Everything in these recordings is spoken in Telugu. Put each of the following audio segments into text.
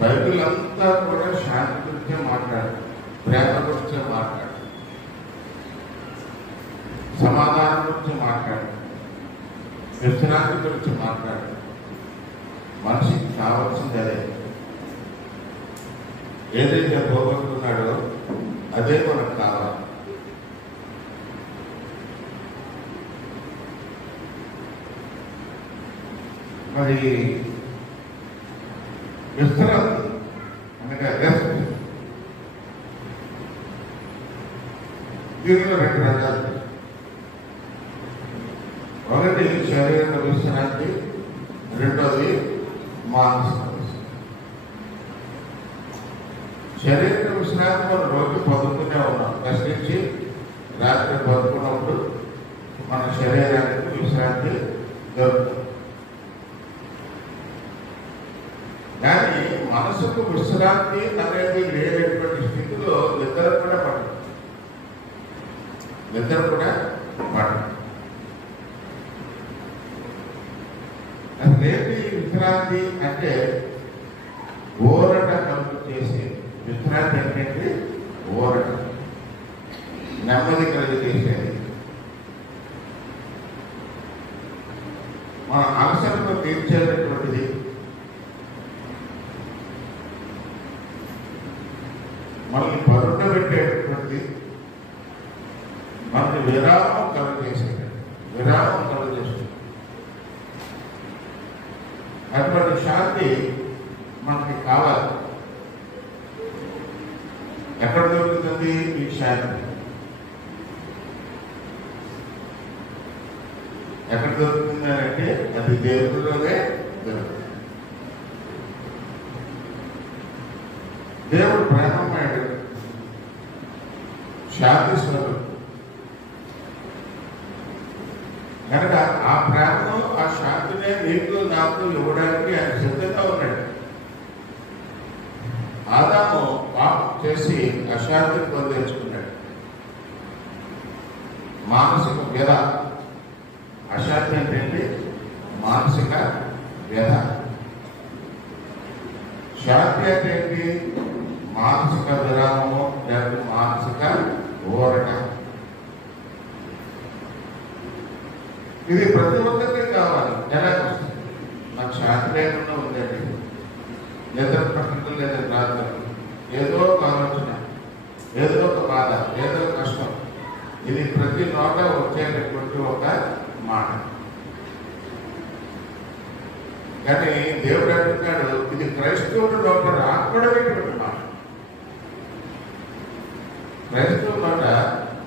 బైబిల్ అంతా కూడా శాంతి గురించే మాట్లాడు, ప్రేమ గురించే మాట్లాడు, సమాధానం గురించి మాట్లాడు, విశ్రాంతి గురించి మాట్లాడు. మనిషికి కావాల్సింది అదే. ఏదైతే పోగొట్టుకున్నాడో అదే మనకు కావాలి. మరి విశ్రాంతి అనగా రెస్ట్, దీనిలో రెండు రకాలు. ఒకటి శరీర విశ్రాంతి, రెండోది మానసిక విశ్రాంతి. శరీర విశ్రాంతి మనం రోజు పొందుతూనే ఉన్నాం. కష్టించి రాత్రి పడుకున్నప్పుడు మన శరీరానికి విశ్రాంతి దొరుకుతుంది. కానీ మనసుకు విశ్రాంతి అనేది లేనటువంటి స్థితిలో నిద్ర కూడా పడదు. అదేంటి విశ్రాంతి అంటే ఊరట కలుగు చేసే విశ్రాంతి అంటే ఊరట, నెమ్మది కలిగి చేసేది. మన అవసరంలో తీర్చేటటువంటిది. మనల్ని పరుండ పెట్టేటటువంటిది, మనకి విరామం కలుగజేసేది, విరామం కలుగజేస్తుంది. అటువంటి శాంతి మనకి కావాలి. ఎక్కడ దొరుకుతుంది ఈ శాంతి? ఎక్కడ దొరుకుతుంది అంటే అది దేవుడిలోనే దొరుకుతుంది. దేవుడు ప్రేమమయుడు, శాంతి స్వరూపుడు కనుక ఆ ప్రేమను, ఆ శాంతినే నీకు నాకు ఇవ్వడానికి ఆయన సిద్ధంగా ఉన్నాడు. ఆదాము పాపం చేసి అశాంతిని పొందేసుకున్నాడు. మానసిక వ్యధ, అశాంతి అంటే మానసిక వ్యధ. శాంతి అంటే ఏంటి? మానసిక విరామము లేదా మానసిక ఊరట. ఇది ప్రతి ఒక్కరికి కావాలి. ఎలా వస్తుంది? నాకు శాంతి లేకుండా ఉందండి, నిద్ర పట్టడం లేదని రాత్రి, ఏదో ఒక ఆలోచన, ఏదో ఒక బాధ, ఏదో కష్టం. ఇది ప్రతి నోట వచ్చేటటువంటి ఒక మాట. కానీ దేవుడు అంటున్నాడు, ఇది క్రైస్తవుడు నోట రాకూడదటువంటి మాట. క్రైస్తవుల నోట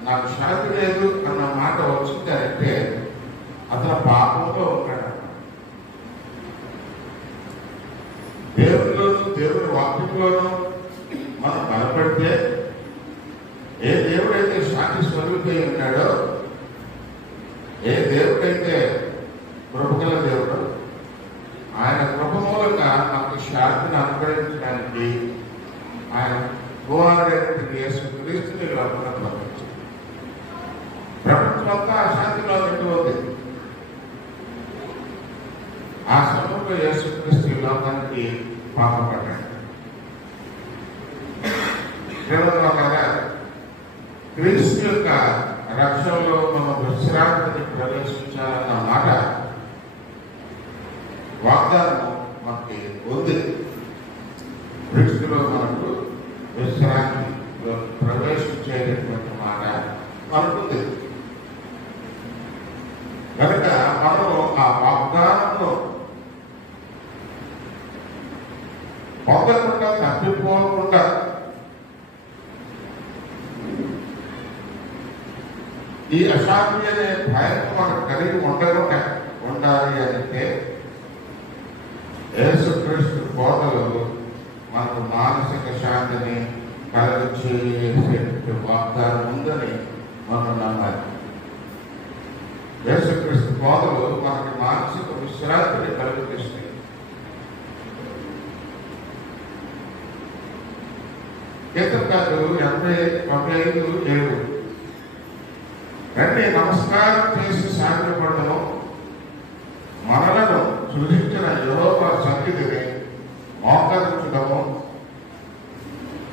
నాకు శాంతి లేదు అన్న మాట వచ్చిందంటే అతను పాపంలో ఉంటాడు. దేవుడిలోను, దేవుడి వాక్యంలోనూ మనం బలపడితే, ఏ దేవుడైతే శాంతి స్వరూపై ఉన్నాడో, ఏ దేవుడైతే కృపగల దేవుడు, ఆయన కృప మూలంగా మనకు శాంతిని అనుగ్రహించడానికి ఆయన కుమారుడైనటువంటి యేసుక్రీస్తుని లోపల పంపించారు. ప్రపంచం అంతా అశాంతిలో ఉంది. ఆ సమయంలో యేసుక్రీస్తు లోకానికి పంపబడ్డాడు. క్రీస్తు యొక్క రక్షణలో మనం విశ్రాంతిని ప్రవేశించాలన్న మాట వాగ్దానం మనకి ఉంది. క్రీస్తులో మనకు విశ్రాంతిలో ప్రవేశించేటటువంటి మాట మనకుంది. కనుక మనము ఆ వాగ్దానంలో పొందకుండా, తప్పిపోకుండా ఈ అశాంతి అనే భయం మనకు కలిగి ఉండకుండా ఉండాలి అంటే యేసుక్రీస్తు బోధలు మనకు మానసిక శాంతిని కలుగజేసే వాగ్దానం ఉందని మనం నమ్మాలి. యేసుక్రీస్తు బోధలు మనకి మానసిక విశ్రాంతిని కలుగజేస్తాయి. కీర్తనకారులు 85:7 రండి నమస్కారం చేసి సాగిపడము, మనలను సృజించిన యెహోవా సన్నిధిని మోకరించు ఉందము.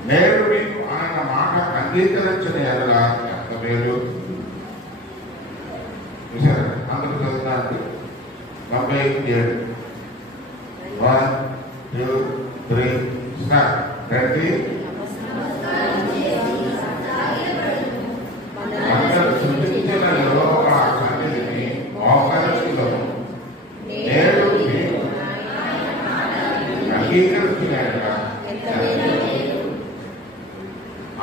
నేడు మీకు ఆయన మాట అంగీకరించిన ఎడలా ఎంత మేలు. అందరూ చదువుతాండి. 97 1 2 3 స్టార్ట్. రెడీ. అందరూ సృష్టించిన యెహోవా సన్నిధిని మోకరించుదము. నేడు మీకు అంగీకరించిన ఎడలా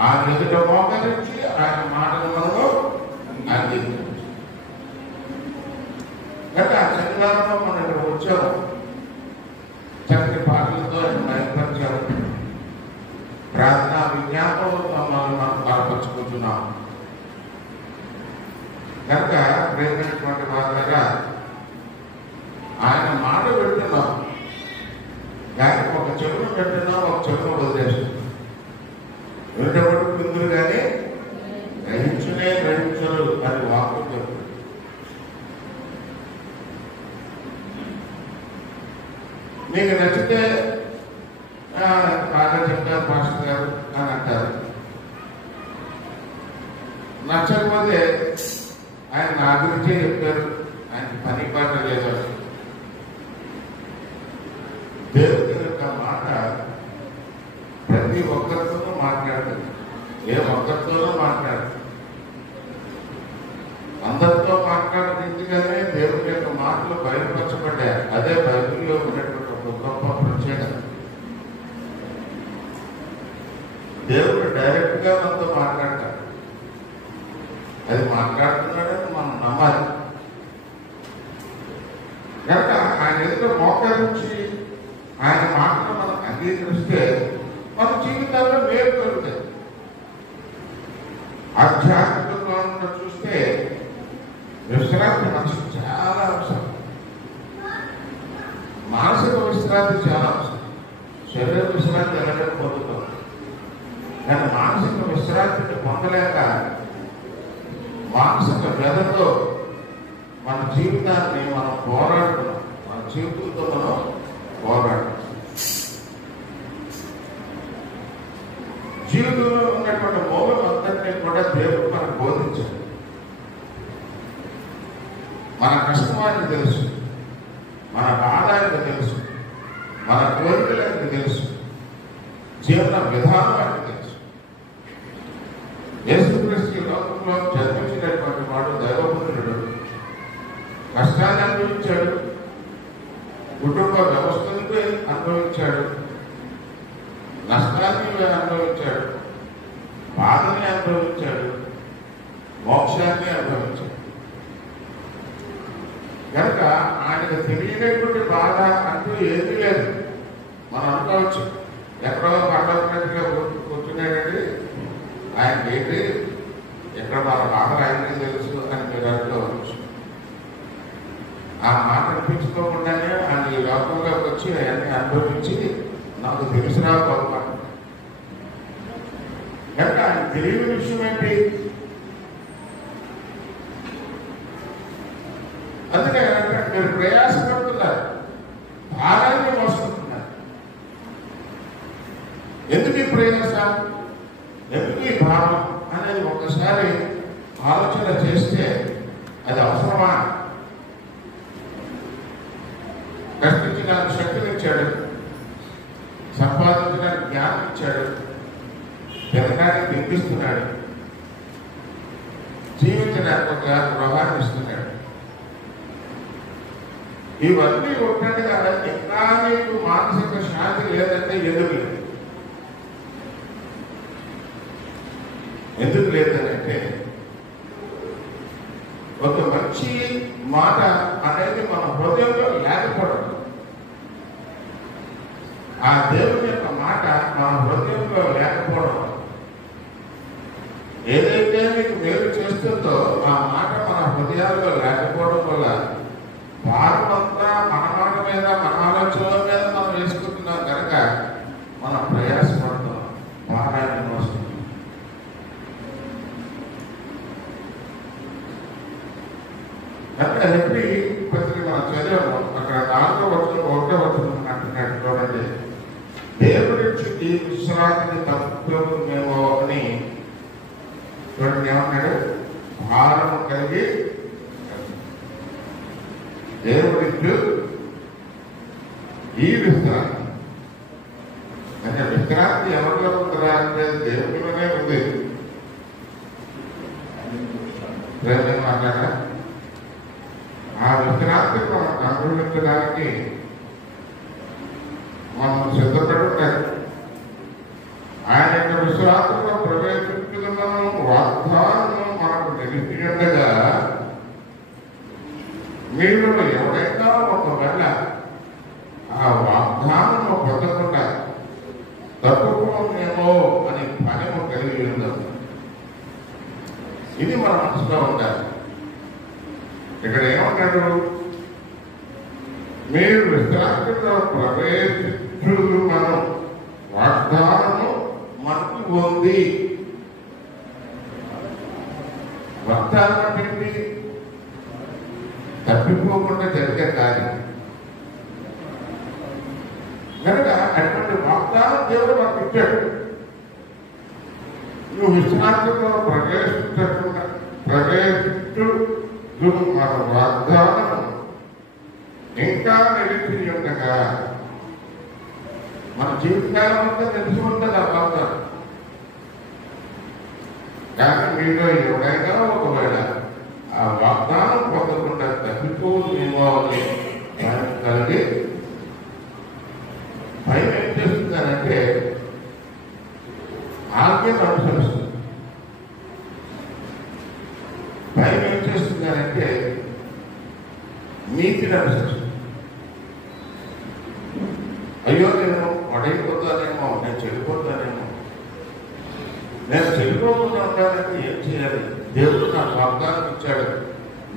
ఆయన ఎదుట మోకరించి ఆయన మాటలు మనలో అంగీకరించారు. గత శనివారంలో మనం ఇక్కడ వచ్చాము. చక్కటి పాటలతో బయలుపరిచాము. ప్రార్థనా విజ్ఞాపనలతో మనం బలపరుచుకుంటున్నాం. కనుక ప్రేమైనటువంటి వారుగా ఆయన మాట పెడుతున్నాం, కానీ ఒక చెవును పెడుతున్నాం, ఒక చెవును వదిలేస్తున్నాం. వింటబడి పిందులు కానీ గ్రహించరు అని వాక్యం చెప్తుంది. మీకు నచ్చితే బాగా చెప్తారు పాస్టర్ గారు అని అంటారు. నచ్చకపోతే ఆయన నా గురించే చెప్పారు, ఆయనకి పని పాట లేదు. దేవుడి యొక్క మాట ప్రతి ఒక్కరితోనూ మాట్లాడుతుంది. ఏ ఒక్కరితోనూ మాట్లాడుతుంది. అందరితో మాట్లాడేందుకనే దేవుడి యొక్క మాటలు బయలుపరచబడ్డాయి. అదే బైబిల్లో ఉన్నటువంటి ఒక గొప్ప ప్రత్యేకత. దేవుడు డైరెక్ట్ గా మనతో మాట్లాడతాడు. అది మాట్లాడుతున్నాడని మనం నమ్మాలి. కనుక ఆయన ఎదుట మోకరించి ఆయన మాటలు మనం అంగీకరిస్తే మన జీవితాల్లో మేలు కలుగుతాయి. ఆధ్యాత్మికంగా చూస్తే విశ్రాంతి మనిషికి చాలా అవసరం. మానసిక విశ్రాంతి చాలా అవసరం. శరీర విశ్రాంతి ఎలాగో పొందుతాం, కానీ మానసిక విశ్రాంతిని పొందలేక మానసిక వ్యధతో మన జీవితాన్ని మనం పోరాడుతున్నాం. మన జీవితంతో మనం పోరాడుతున్నాం. జీవితంలో ఉన్నటువంటి మూలం అంతటినీ కూడా దేవుడు మనకు బోధించాడు. మన కష్టం ఆయనకు తెలుసు, మన బాధ ఆయనకు తెలుసు, మన కోరికలు ఆయనకు తెలుసు, జీవన విధానం ఆయనకు తెలుసు. యేసుక్రీస్తు లోకంలో జన్మించినటువంటి వాడు దైవపుత్రుడు. కష్టాన్ని అనుభవించాడు, కుటుంబ వ్యవస్థలపై అనుభవించాడు, నష్టాన్ని అనుభవించాడు, బాధని అనుభవించాడు, మోక్షాన్ని అనుభవించాడు. కనుక ఆయనకు తెలియనటువంటి బాధ అంటూ ఏమీ లేదు. మనం అనుకోవచ్చు, ఎక్కడో పండుగగా కూర్చున్నాడండి, ఆయనకి ఏంటి, ఎక్కడ మన బాధలు ఆయనకి తెలుసు అని మీరు అనుకోవచ్చు. ఆ మాట అనిపించుకోకుండానే ఆయన ఈ లోకంలోకి వచ్చి ఆయన్ని అనుభవించి నాకు తెలుసురా బాబు. కనుక ఆయన తెలియని విషయం ఏంటి? అందుకే మీరు ప్రయాసపడుతున్నారు, భారాన్ని మోసుకుంటున్నారు. ఎందుకు ఈ ప్రయాస, ఎందుకు ఈ భారం అనేది ఒక్కసారి ఆలోచన చేస్తే అది అవసరమా? కష్టించడానికి శక్తినిచ్చాడు, సంపాదించడానికి జ్ఞానం ఇచ్చాడు, తినడానికి తినిపిస్తున్నాడు, జీవించడానికి ఒక గృహాన్ని ఇస్తున్నాడు. ఇవన్నీ ఒక్కటిగా ఇంకా నీకు మానసిక శాంతి లేదంటే ఎందుకు లేదు? ఎందుకు లేదనంటే ఒక మంచి మాట అనేది మన హృదయంలో లేకపోవడం. ఆ దేవుని యొక్క మాట మన హృదయంలో లేకపోవడం, ఏదైతే మీకు మేలు చేస్తుందో ఆ మాట మన హృదయాల్లో లేకపోవడం వల్ల భారం అంతా మన మాట మీద, మన ఆలోచనల మీద మనం వేసుకుంటున్నాం. కనుక మనం ప్రయాసపడుతున్నాం, భారాన్ని మోస్తున్నాం. కనుక హెబ్రీ పత్రిక మనం చదివాము. అక్కడ 4వ వచనం 1వ వచనం అంటున్నాడు చూడండి. దేవుడు విడిచి ఈ విశ్రాంతిని తప్పుకోమేమో అని చూడండి ఏమన్నాడు, భారము కలిగి దేవుడికి ఈ విశ్రాంతి అంటే విశ్రాంతి ఎవరిలో ఉంటుందా అంటే దేవుడిలోనే ఉంది. మాట్లాడా ఆ విశ్రాంతిని మనం అనుభవించడానికి మనం సిద్ధపడి ఉండాలి. ఆయన యొక్క విశ్రాంతిలో ప్రవేశించుకున్న వాగ్దానం మనకు నిలిపినట్టుగా మీరు ఎవరైనా ఒకవేళ ఆ వాగ్దానం పొందకుండా తప్పుకోమేమో అని భయము కలిగి ఉందాం. ఇది మన మనసులో ఉండాలి. ఇక్కడ ఏమన్నాడు, మీరు విశ్రాంతిలో ప్రవేశించు మనం వాగ్దానము మనకు ఉంది. వాగ్దానం ఏంటి? తప్పిపోకుండా జరిగే కార్యం కనుక అటువంటి వాగ్దానం దేవుడు మనకు ఇచ్చాడు. నువ్వు విశ్రాంతిలో ప్రవేశించు మన వాగ్దానం ఇంకా నిలిచి ఉండగా మన జీవితకాలం అంతా నిలిచి ఉంటుంది ఆ వాగ్దానం. కానీ మీలో ఎవరైనా ఒకవేళ ఆ వాగ్దానం పొందకుండా తప్పిపోయేమో అని కలిగి భయం ఏం చేస్తుందనంటే ఆజ్ఞను అనుసరిస్తుంది. భయం ఏం చేస్తుందనంటే నీతిని అనుసరిస్తుంది. అయ్యో నేను పడైపోతానేమో, నేను చెడిపోతానేమో, నేను చెడిపోకుండా ఉండాలంటే ఏం చేయాలి? దేవుడు నాకు వాగ్దానం ఇచ్చాడు,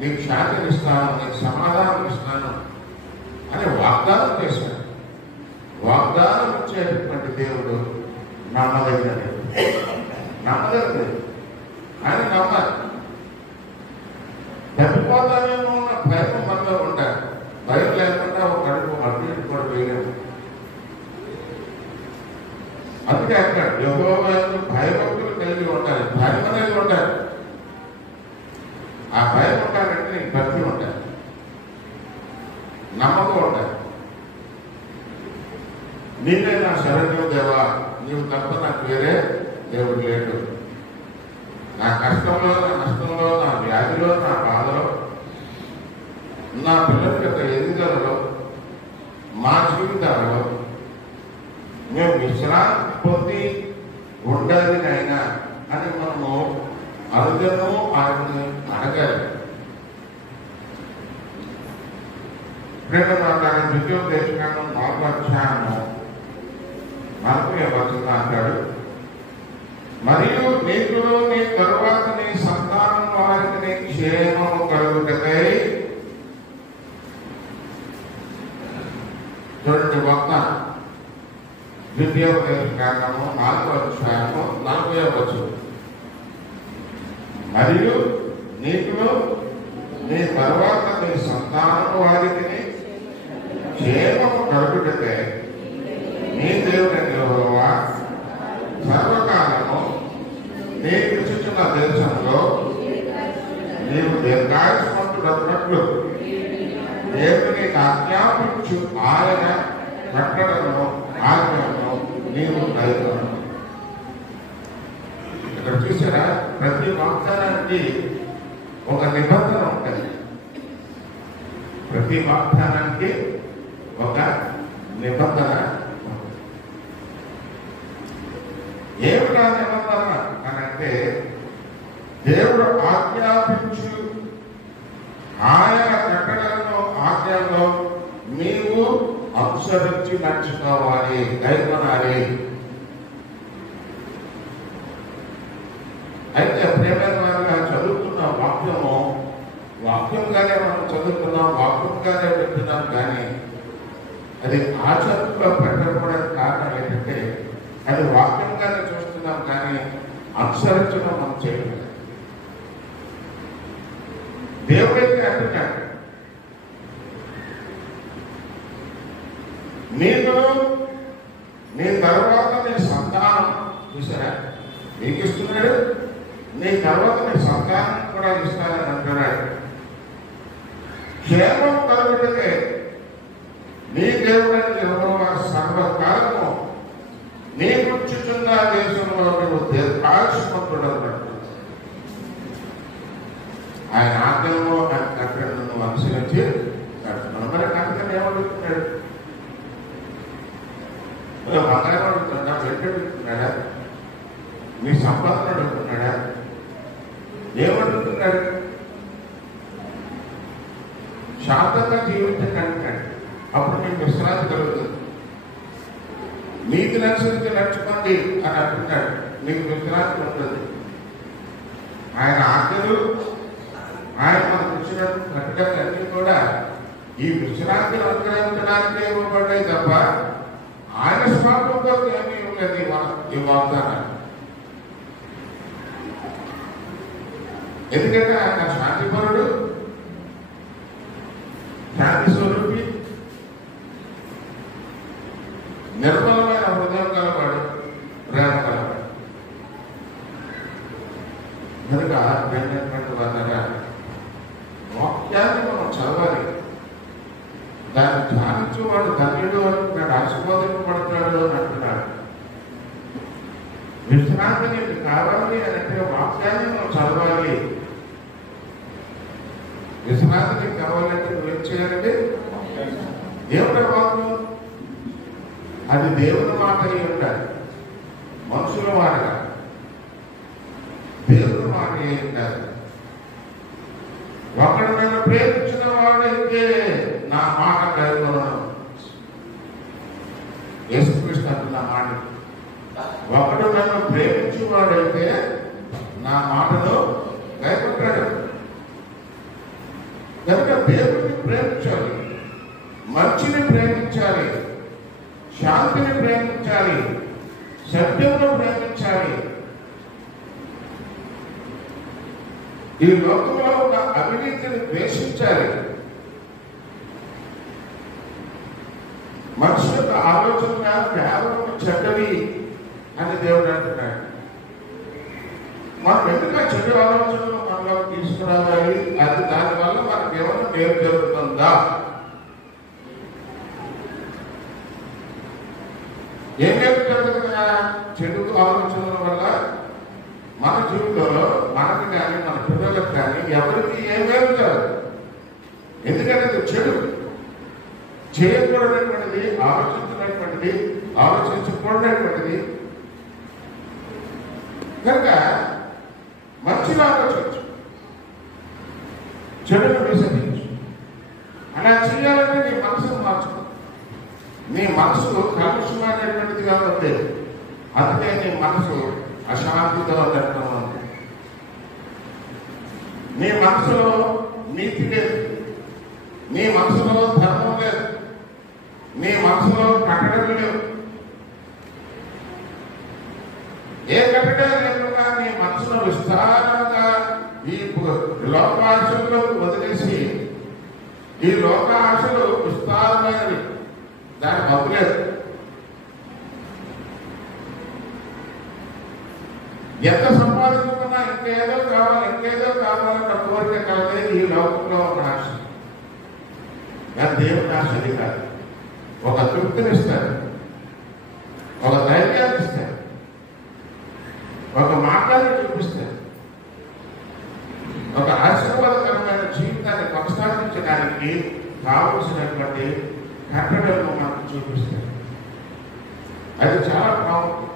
నీకు శాంతిని ఇస్తాను, నీకు సమాధానం ఇస్తాను అని వాగ్దానం చేశాడు. వాగ్దానం ఇచ్చేటటువంటి దేవుడు నమ్మదగినది. ఆయన నమ్మాలి. తప్పిపోతానేమో ఉన్న భయం మనలో ఉండాలి. భయం లేకుండా ఒక కడుపు అడ్డు కూడా వేయలేము. అందుకే అక్కడ యెహోవా భయభక్తులు కలిగి ఉండాలి. భయం అనేది ఉండాలి. ఆ భయం ఉండాలంటే నీకు భక్తి ఉండాలి, నమ్మకం ఉండాలి. నీవే నా శరణ్యం దేవా, నీవు తప్ప నాకు వేరే దేవుడు లేడు. నా కష్టంలో, నా నష్టంలో, నా వ్యాధిలో, నా బాధలో, నా పిల్లల యొక్క ఎదుగుదలలో, మా జీవితాలలో మేము విశ్రాంతి పొంది ఉండాలి అయినా అని మనము అనుదినము ఆయన్ని అడగాలి. రెండు మాట్లాడే ద్వితీయోపదేశకాండం 4వ అధ్యాయము 40వ వచనం అంటాడు, మరియు నీకును నీ తరువాత నీ సంతానం వారికి నీ క్షేమము కలుగుటకై. చూడండి వాగ్దానం, ద్వితీయోపదేశకాండము 4వ అధ్యాయము 40వ వచనం. మరియు నీకును నీ తరువాత నీ సంతానం వారికి క్షేమము కలుగుటకై నీ దేవుడైన యెహోవా సర్వకాలము నీకు ఇచ్చుచున్న దేశంలో నీవు దీర్ఘాయుష్మంతుడన్నట్లు దేవుడు నీకు ఆజ్ఞాపించు ఆయన కట్టడను ఆజ్ఞను నీవు కైకొను. ఇక్కడ చూసారా, ప్రతి వాగ్దానానికి ఒక నిబంధన ఉంటుంది. ప్రతి వాగ్దానానికి ఒక నిబంధన. ఏమిటా నిబంధన అని అంటే, దేవుడు ఆజ్ఞాపించు ఆయన కట్టడలను ఆజ్ఞలో నీవు అనుసరించి నడుచుకోవాలి, కైకొనాలి. అయితే ప్రేమైన వారిగా చదువుతున్న వాక్యము వాక్యంగానే మనం చదువుతున్నాం, వాక్యంగానే వింటున్నాం. కానీ అది ఆచరణలో పెట్టకపోవడానికి కారణం ఏంటంటే, అది వాక్యంగానే చూస్తున్నాం కానీ అనుసరించడం మనం చేయలేదు. దేవుడైతే అంటున్నాడు, నీ తర్వాత నీ సంతానం చూసారా నీకు ఇస్తున్నాడు, నీ తర్వాత నీ సంతానం కూడా ఇస్తానని అంటున్నాడు. క్షేమం కలుగుటకే నీ దేవుడని యెహోవా సర్వకాలము నీ కూర్చుచున్న దేశంలో నువ్వు దీర్ఘాయుష్మంతుడు అన్నట్టు. ఆయన ఆజ్ఞలో ఆయన కట్టడను నువ్వు అనుసరించి కట్టున్నాడు. మరి కనుక ఏమడుగుతున్నాడు? బంగారం అడుగుతున్నాడా, వెంట అడుగుతున్నాడా, మీ సంపాదన అడుగుతున్నాడా, ఏమడుగుతున్నాడు? శాంతంగా జీవించండి అంటున్నాడు. అప్పుడు మీకు విశ్రాంతి కలుగుతుంది. నీకు నచ్చింది నడుచుకోండి అని అంటున్నాడు, మీకు విశ్రాంతి ఉంటుంది. ఆయన ఆజ్ఞలు ఆయన మనకు ఇచ్చినట్టు కట్టడలన్నీ కూడా ఈ విశ్రాంతిని అనుగ్రహించడానికి ఇవ్వబడ్డాయి తప్ప ఆయన స్వార్థం కోసం ఏమీ ఇవ్వలేదు ఈ వాగ్దానాలు. ఎందుకంటే ఆయన శాంతిపరుడు, శాంతి స్వరూపి, నిర్మలమైన హృదయం కలవాడు, ప్రేమ కలవాడు. కనుక అర్థమైనటువంటి వారా వాక్యాన్ని మనం చదవాలి. దాన్ని ధ్యానించేవాడు ధన్యుడు అంటున్నాడు, ఆశీర్వాదింపబడతాడు అని అంటున్నాడు. విశ్రాంతి నీకు కావాలి అంటే వాక్యాన్ని మనం చదవాలి. విశ్రాంతి నీకు కావాలంటే నువ్వేం చేయాలంటే దేవుడి వాక్యం, అది దేవుని మాట అయి ఉండాలి, మనుషుల మాటగా దేవుని మాట అయి ఉండాలి. ఒకడు నన్ను ప్రేమించిన వాడైతే నా మాట కైకొనను. యేసుక్రీస్తు అంటున్న మాట, ఒకడు నన్ను ప్రేమించేవాడైతే నా మాటను కైకొంటాడు. కనుక దేవుడిని ప్రేమించాలి, మంచిని ప్రేమించాలి, శాంతిని ప్రేమించాలి, సత్యమును ప్రేమించాలి. ఈ లోకంలో ఉన్న అవినీతిని ద్వేషించాలి. మనిషి యొక్క ఆలోచన కేవలం చెడ్డవి అని దేవుడు అంటున్నాడు. మనం ఎందుకు చెడు ఆలోచనలు మనలో తీసుకురావాలి? అది దానివల్ల మనకు ఏమైనా మేలు జరుగుతుందా? ఏం మేలు జరుగుతుంది కదా? చెడు ఆలోచనల వల్ల మన జీవితంలో మనకు కానీ మన పిల్లలకు కానీ ఎవరికి ఏం మేలు జరగదు. ఎందుకంటే అది చెడు, చేయకూడనటువంటిది, ఆలోచించినటువంటిది, ఆలోచించకూడనటువంటిది. కనుక మంచిగా ఆలోచించు, చెడును విసర్జించు. అలా చేయాలంటే నీ మనసును మార్చుకో. నీ మనసు కలుషమైనటువంటిదిగా ఉంది, అందుకే నీ మనసు అశాంతితో ఉండటం ఉంది. నీ మనసులో నీతి లేదు, నీ మనసులో ధర్మం లేదు, నీ మనసులో కట్టడం లేవు. ఏ కట్టడం లేకుండా నీ మనసులో విస్తారంగా ఈ లోకాశల్లో వదిలేసి, ఈ లోక ఆశలు విస్తారమైనవి, దాని మబ్బులేదు. ఎంత సంపాదించుకున్నా ఇంకేదో కావాలి, ఇంకేదో కావాలన్న కోరిక కలదే ఈ లోకంలో ఒక ఆశ. కానీ దేవుని ఆశ అది కాదు. ఒక తృప్తినిస్తాడు, ఒక ధైర్యాన్ని ఇస్తాడు, ఒక మార్గాన్ని చూపిస్తాడు, ఒక ఆశీర్వాదకరమైన జీవితాన్ని కొనసాగించడానికి కావలసినటువంటి కట్టడలను మనకు చూపిస్తాడు. అది చాలా బాగుంది.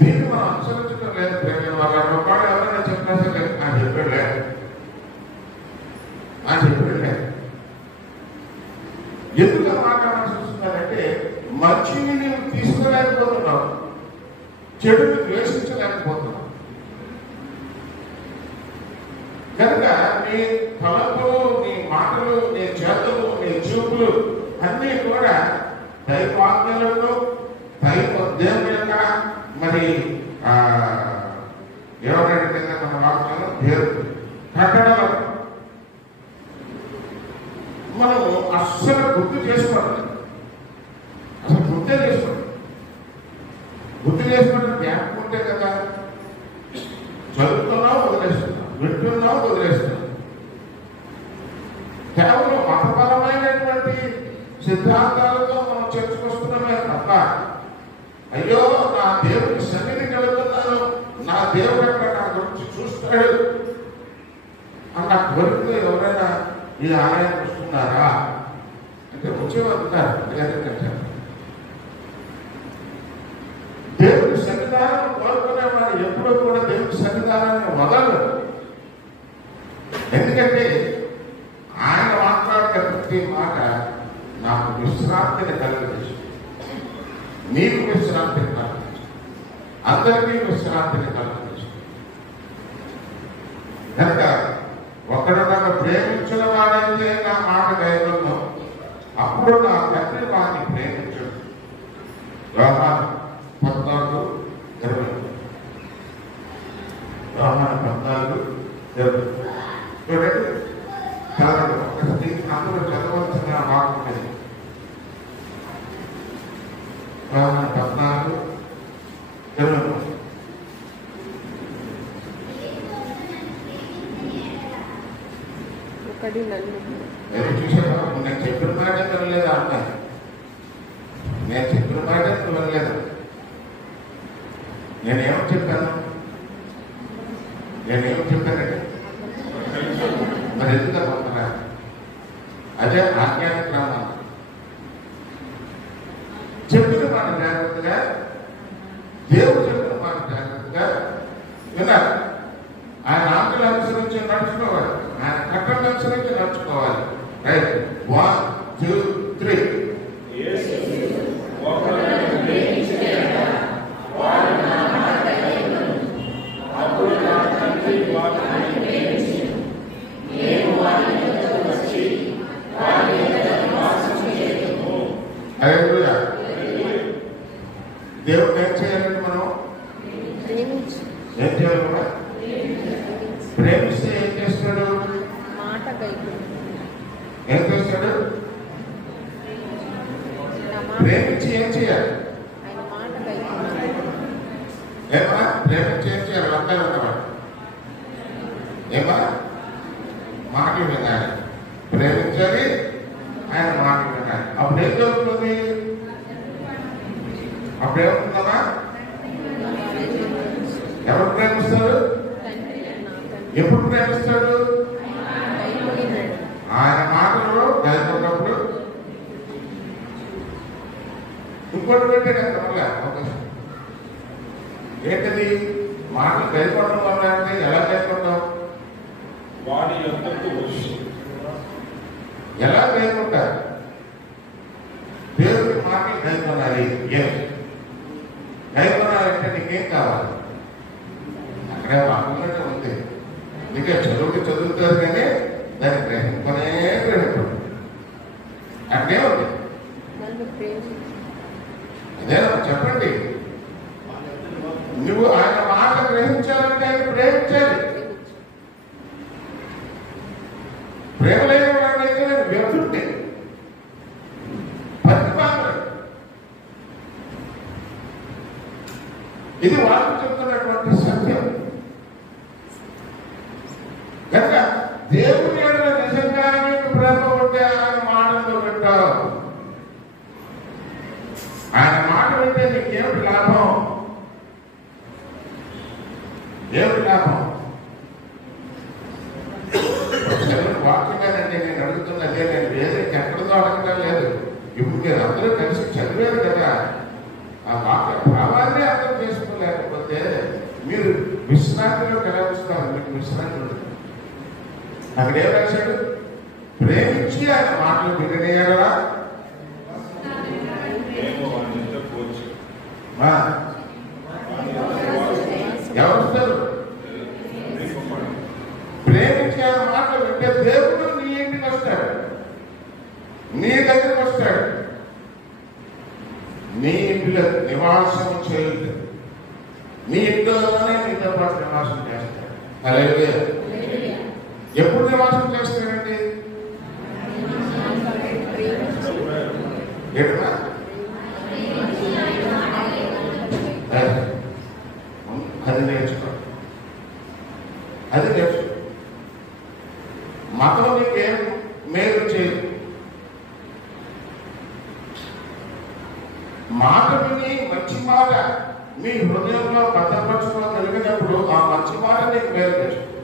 దీన్ని మనం అనుసరించడం లేదు. ప్రేమ వాళ్ళ రూపాయలు ఎవరైనా చెప్పినా సరే నాకు చెప్పలే, నాకు చెప్పలే. ఎందుకు మాట్లాడాల్సి వస్తున్నారంటే మంచిని నేను తీసుకోలేకపోతున్నావు, చెడుని ద్వేషించలేకపోతున్నావు. కనుక నీ తలపులు, నీ మాటలు, నీ చేతులు, నీ చూపులు అన్నీ కూడా దైవాజ్ఞలను, దైవ దేవుని యొక్క మరి ఎవరైతే మన వాక్యాలను పేరు కట్టడం మనం అస్సలు గుర్తు చేసుకోవాలి. అసలు గుర్తే చేసుకోండి. వదిలేసినట్టు జ్ఞాపకం ఉంటే కదా. చదువుతున్నావు వదిలేస్తున్నావు, వింటున్నావు వదిలేస్తున్నావు. కేవలం మతపరమైనటువంటి సిద్ధాంతాలతో మనం చర్చకొస్తున్నామే తప్ప అయ్యో నా దేవుడి సన్నిధికి వెళుతున్నాను, నా దేవుడు ఎక్కడ నా గురించి చూస్తాడు అన్న కోరికతో ఎవరైనా ఈ ఆలయానికి వస్తున్నారా అంటే వచ్చేవారు ఉన్నారు. దేవుడి సన్నిధానం కోరుకునే వారు ఎప్పుడూ కూడా దేవుడి సన్నిధానాన్ని వదలరు. ఎందుకంటే ఆయన మాట్లాడే ప్రతి మాట నాకు విశ్రాంతిని కలుగజేసి, నీకు విశ్రాంతిని కలుగజేసి, అందరికీ విశ్రాంతిని కలుగజేసి. కనుక ఒకడు నన్ను ప్రేమించిన వాడైతే నా మాట గైకొను, అప్పుడు నా తండ్రి వాడిని ప్రేమించడు. యోహాను 14:20. యోహాను 14:20. చూడండి, చదవండి. ఒకటి అందరూ చదవలసిన వాక్యం. యోహాను 14:20. చూసావా? నేను చెప్పిన మాట వినలేదా అన్న? నేను చెప్పిన మాట వినలేదు. నేనేమో చెప్పాను చెప్పానండి. మరి ఎందుకు పంపరా? అదే ఆజ్ఞాన క్రమం. చెప్పిన మాట జాగ్రత్తగా, దేవుడు చెప్పిన మాట జాగ్రత్తగా వినాలి. ఆయన ఆజ్ఞలు అనుసరించి నడుచుకోవాలి, ఆయన కట్టలు అనుసరించి నడుచుకోవాలి. రైట్, 1, 2, 3. దేవుడు ఏం చేయాలంటే మనం ఏం చేయాలి? కూడా ప్రేమిస్తే ఏం చేస్తాడు? ఏం చేస్తాడు? ప్రేమించి ఏం చేయాలి? ఏమా ప్రేమించి ఏం చేయాలి? అబ్బాయి ఉన్నవాడు ఏమా మాటలు వినాలి, ప్రేమించాలి, ఆయన మాటలు వినాలి. అప్పుడు ఏం జరుగుతుంది? అప్పుడేమవుతుందమ్మా? ఎవరు ప్రేమిస్తాడు? ఎప్పుడు ప్రేమిస్తాడు? ఆయన మాటలు గైకొన్నప్పుడు. ఇంకోటి పెట్టాడు అంత వల్ల అవకాశం ఏంటది? మాటలు గైకొనడం వల్ల అంటే ఎలా గైకొంటాం? వాడి యొద్దకు వచ్చి ఎలా గైకొంటారు? దేవుడి మాటలు గైకొనాలి. గైకొనాలంటే నీకేం కావాలి? అక్కడే వాక్యంలోనే ఉంది. అందుకే చదువుతారు కానీ దాన్ని గ్రహింపడు. అట్లే ఉంది. అదేనా చెప్పండి. నువ్వు ఆయన మాట గ్రహించాలంటే ఆయన ప్రేమించాలి. ప్రేమ లేని వాడినైతే నేను వ్యర్థుంటే పత్తిపాత్ర. ఇది వాళ్ళు చెప్తున్నటువంటి సత్యం. కనుక దేవుని యొక్క నిజంగా నీకు ప్రేమ ఉంటే ఆయన మాటలు వింటావు. ఆయన మాట వింటే నీకేమిటి లాభం? ఏమిటి లాభం? వాక్యంగానండి నేను అడుగుతున్నదే, నేను వేరే ఎక్కడితో అడగడం లేదు. ఇప్పుడు మీరు అందరూ కలిసి చదివారు కదా, ఆ వాక్య భావాన్ని అర్థం చేసుకోలేకపోతే మీరు విశ్రాంతిలో కలపిస్తారు. మీకు విశ్రాంతి ఉంటుంది. అక్కడ ఏం రాశాడు? ప్రేమించి ఆయన మాటలు విననేయగలరా? ఎవరు ప్రేమించి ఆయన మాటలు వింటే దేవుడు నీ ఇంటికి వస్తాడు, నీ దగ్గరికి వస్తాడు, నీ ఇంట్లో నివాసం చేయదు. నీ ఇంట్లోనే నీతో పాటు నివాసం చేస్తాడు. హల్లెలూయా. ఎప్పుడు నివాసం చేస్తాడండి? అది నేర్చుకో. అది నేర్చుకో. మతం నీకేం మేలు చేయదు. మాట విని మంచి మాట మీ హృదయంలో భద్రపరచుకోగలిగినప్పుడు ఆ మంచి మాట నీకు మేలు చేస్తుంది.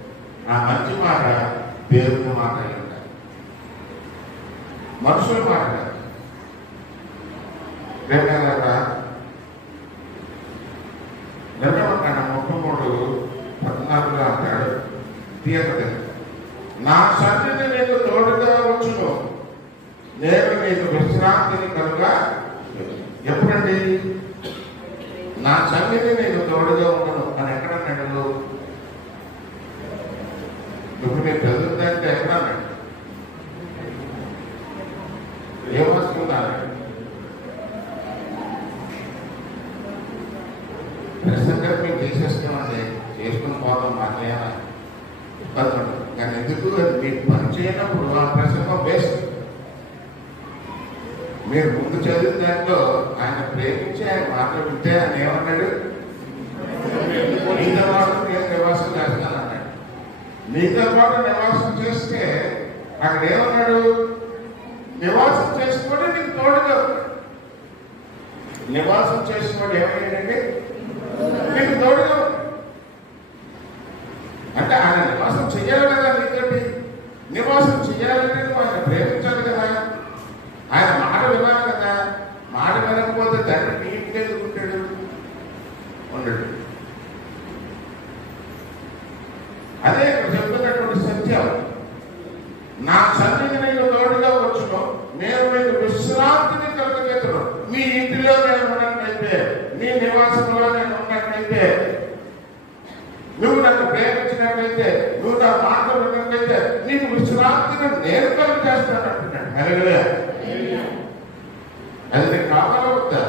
ఆ మంచి మాట దేవుని మాట అయి ఉండాలి, మనుషుల మాట కాదు. నిర్గమకాండ 33:14 అంటాడు, తీయకది నా సన్నిధి నీకు తోడుగా వచ్చును, నేను నీకు విశ్రాంతిని కలుగా. ఎప్పుడండి నా సన్నిధి నీకు తోడుగా ఉండను అని ఎక్కడన్నాడు? ఇప్పుడు మీరు చదువుతుందంటే ఎక్కడన్నాడు? ఏమొస్తున్నారు? ప్రశ్నగా మేము చేసేస్తామండి, చేసుకుని పోతాం, మాకేమైనా ఇబ్బంది ఉండదు. కానీ ఎందుకు మీకు పని చేయనప్పుడు ఆ ప్రసంగం వేస్ట్. మీరు ముందు చదివిన దాంట్లో ఆయన ప్రేమించి ఆయన మాటలు వింటే ఆయన ఏమన్నాడు? నీతో పాటు నేను నివాసం చేస్తాను అన్నాడు. నీతో పాటు నివాసం చేస్తే అక్కడ ఏమన్నాడు? నివాసం చేసుకుంటే నీకు తోడుగా. నివాసం చేసుకోవడం ఏమైందండి? నీకు తోడుగా. అంటే ఆయన నివాసం చెయ్యాలి కదా, నీతోటి నివాసం చెయ్యాలంటే నువ్వు ఆయన ప్రేమించాలి కదా, ఆయన మాట వినాలి కదా. మాట వినకపోతే తండ్రి నీ ఇంటికి ఎందుకు ఉంటాడు? ఉండడు. అదే ఇక్కడ చెప్తున్నటువంటి సత్యం. నా సన్నిధి నీకు తోడుగా వచ్చును, నేను నీకు విశ్రాంతిని కలుగజేతును. మీ ఇంటిలో నేను ఉన్నట్లయితే, నీ నివాసంలో నేను ఉన్నట్లయితే, నువ్వు నన్ను ప్రేమించినట్లయితే, నువ్వు నా మాట విన్నట్లయితే నీకు విశ్రాంతిని నేను కలుగు చేస్తాను అంటున్నాడు. హల్లెలూయా. అది నీకు కావాలా వద్దా?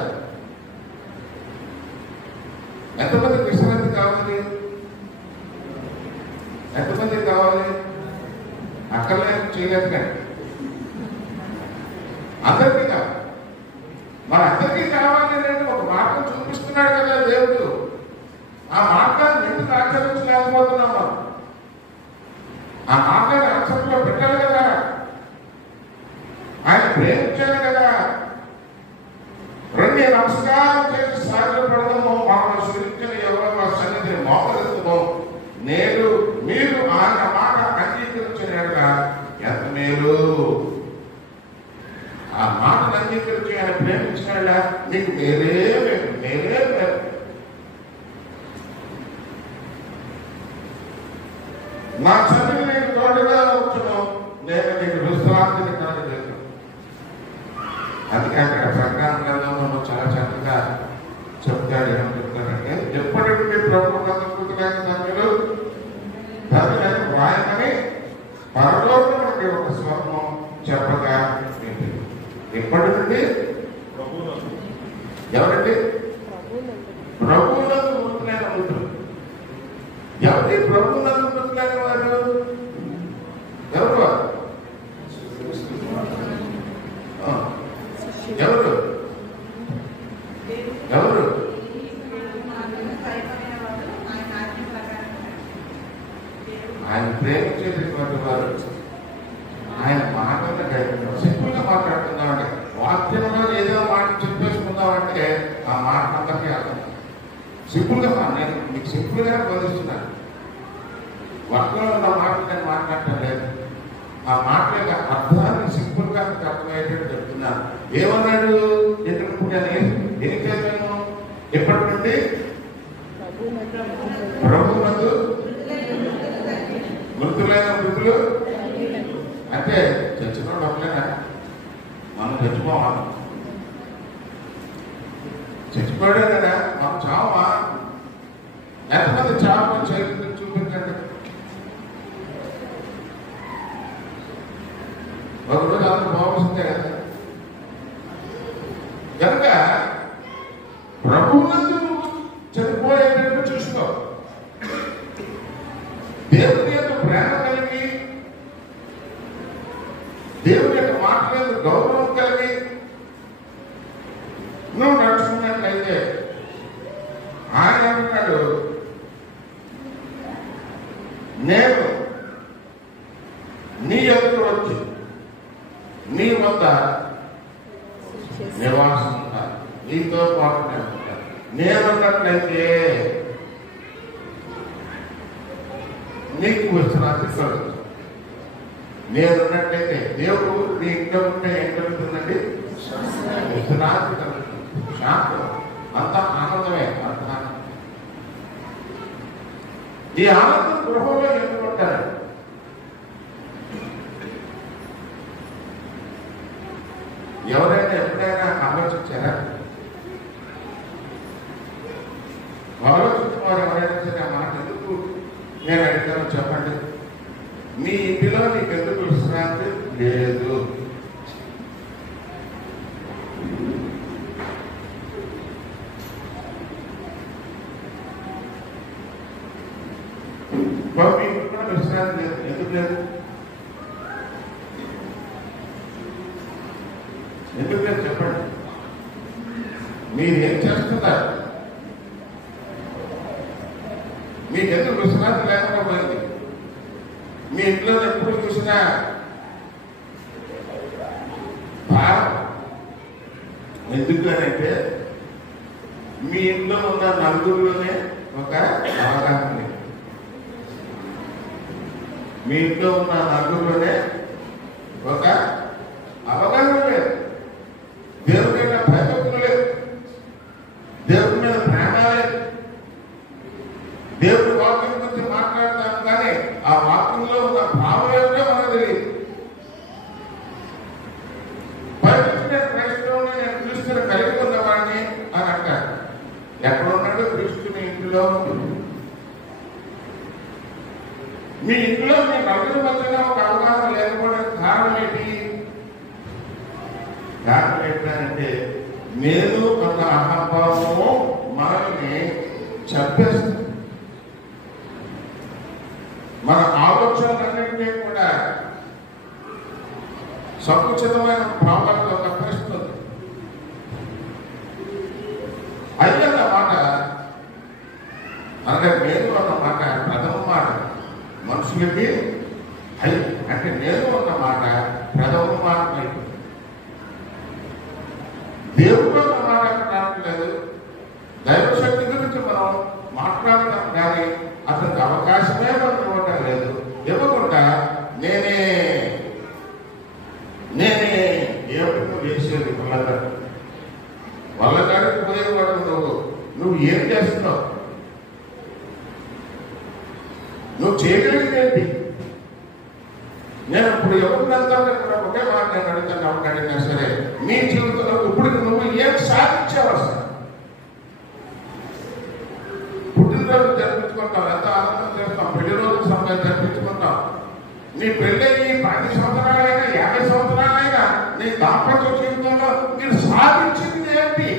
ఎంతమందికి విశ్రాంతి కావాలి? ఎంతమందికి కావాలి? అక్కర్లేదు, చేయలేదు. కానీ అందరికీ కావాలి. మన అందరికీ కావాలి అంటే ఒక మార్గం చూపిస్తున్నాడు కదా దేవుడు. ఆ మార్గాన్ని ఎందుకు ఆచరించలేకపోతున్నాం మనం? ఆ మార్గాన్ని ఆచరణలో పెట్టాలి కదా. ఆయన ప్రేమించాలి కదా. రెండు నమస్కారం చేసి సాగపడదాము, మనం సృష్టించిన ఎవరో సన్నిధిని మోకరిస్తాము. నేను మీరు ఆయన మాట అంగీకరించిన ఎంత మేలు. ఆ మాటను అంగీకరించి ఆయన ప్రేమించిన నీకు మేలే మేలు, మేలే మేలు. నా సన్నిధి నీకు తోడుగా వచ్చును, నేను నీకు విశ్రాంతిని కలుగజేస్తాను. అందుకే అక్కడ సంక్రాంతిలో చాలా చక్కగా చెప్తాడు. ఏమని చెప్తారంటే, ఎప్పటికీ మీ ప్రభుత్వ సంస్కృతులైన ధరలను వ్రాయమని పరలోకం నుండి ఒక స్వర్ణం చెప్పగా ఎప్పటి నుండి? ఎవరండి? ప్రభువులకు మృతులైన మృతులు. ఎవరి ప్రభువులకు మృతులైన వారు? ఎవరు వారు? ఎవరు? ఎవరు? ఆయన ప్రేమించేటటువంటి వారు. ఆయన మాటలు సింపుల్ గా మాట్లాడుతున్నామంటే, వాక్యంలో ఏదో మాట చెప్పేసుకుందామంటే ఆ మాట అందరికీ అర్థం. సింపుల్ గా నేను మీకు సింపుల్ గా బోధిస్తున్నాను. వాక్యంలో ఉన్న మాటలు నేను మాట్లాడటం లేదు. ఆ మాటల యొక్క అర్థాన్ని సింపుల్ గా అర్థమయ్యేటట్టు చెప్తున్నాను. ఏమన్నాడు? ఎక్కడ నేను ఏం చేశాను? ఎప్పటి నుండి? ప్రభువునందు మృతులైన మృతులు అంటే చచ్చిన డబ్బులేనా? మనం చచ్చిపోవాలి. చచ్చిపోయాడే కదా, మనం చావా? ఎంతమంది చావు చేతులు చూపించండి. ఒకరోజు అందరూ బాగుంటుందే కదా. కనుక ప్రభువునందు చనిపోయేటట్టు చూసుకో. దేవుని యొక్క ప్రేమ కలిగి, దేవుని యొక్క మాటల యొక్క గౌరవం కలిగి నువ్వు నడుచుకున్నట్లయితే ఆయన అంటున్నాడు, నేను నీ ఎదురు వచ్చి నీ వద్ద నివాసం ఉంటాను, నీతో పాటు నేను ఉంటాను. నేనున్నట్లయితే నీకు విశ్రాంతి కలుగుతుంది. నేనున్నట్లయితే దేవుడు నీ ఇంట్లో ఉంటే ఏం కలుగుతుందండి? విశ్రాంతి కలుగుతుంది, శాంతం, అంత ఆనందమే. అంత ఈ ఆనందం గృహంలో ఎందుకు ఉంటారు? ఎవరైనా ఎప్పుడైనా ఆలోచించారా? ఆలోచించిన వారు ఎవరైనా సరే మాట ఎందుకు నేను అడిగాను చెప్పండి. మీ ఇంటిలో నీకు ఎందుకు విశ్రాంతి లేదు? మీకు కూడా విశ్రాంతి లేదు. ఎందుకు లేదు? ఎందుకు లేదు చెప్పండి. మీరు ఏం చేస్తున్నారు? మీకు ఎందుకు విశ్రాంతి లేకుండా పోయింది? మీ ఇంట్లో ఎప్పుడు చూసినా ఎందుకనంటే మీ ఇంట్లో ఉన్న నలుగురిలోనే ఒక అవగాహన లేదు. మీ ఇంట్లో ఉన్న నలుగురిలోనే ఒక అవగాహన లేదు. దేవుడి మీద భయభక్తులు లేదు, దేవుడి మీద ప్రేమ లేదు. దేవుడి వాక్యం గురించి మాట్లాడతాం కానీ ఆ వాక్యంలో ఉన్న భావం ఏమిటో మనకు తెలియదు. పరిస్థితి క్రైస్తవుని నేను క్రీస్తుని కలిగి ఉన్నవాడిని అని అంటారు. ఎక్కడ ఉన్నాడు క్రీస్తుని? ఇంట్లో. మీ ఇంట్లో మీ నలుగురి మధ్యన ఒక అవగాహన లేకపోవడానికి కారణం ఏంటి? కారణం ఏంటంటే నేను ఒక అహంభావము మనల్ని చంపేస్తుంది. మన ఆలోచనలన్నింటినీ కూడా సంకుచితమైన భావాలతో కప్పిస్తుంది. అయితే అన్నమాట అంటే నేను అన్నమాట ప్రథమ మాట మనుషులకి అంటే నేను అన్నమాట ప్రథమ మాట అయిపోయింది. దేవుడు అన్నమాట అక్కడ రావట్లేదు. దైవశక్తి గురించి మనం మాట్లాడటం కానీ అతనికి అవకాశమే మనం ఇవ్వటం లేదు. ఇవ్వకుండా నేనే ఏమిటో వేసేది వల్లగాడికి పోయేవాడు నువ్వు ఏం చేస్తున్నావు? నువ్వు చేయగలిగింది ఏంటి? నేను ఇప్పుడు ఎవరినంతా కూడా ఒకే మాట నేను అడుగుతాను. ఎవరికి అడిగినా సరే నీ జీవితంలో ఇప్పుడు నువ్వు ఏం సాధించావు? అసలు పుట్టినరోజు జరిపించుకుంటావు, ఎంత ఆనందం చేస్తాం. పెళ్లి రోజు సమయం జరిపించుకుంటాం. నీ పెళ్ళి 10 సంవత్సరాలైనా 50 సంవత్సరాలైనా నీ దాంపత్య జీవితంలో మీరు సాధించింది ఏంటి?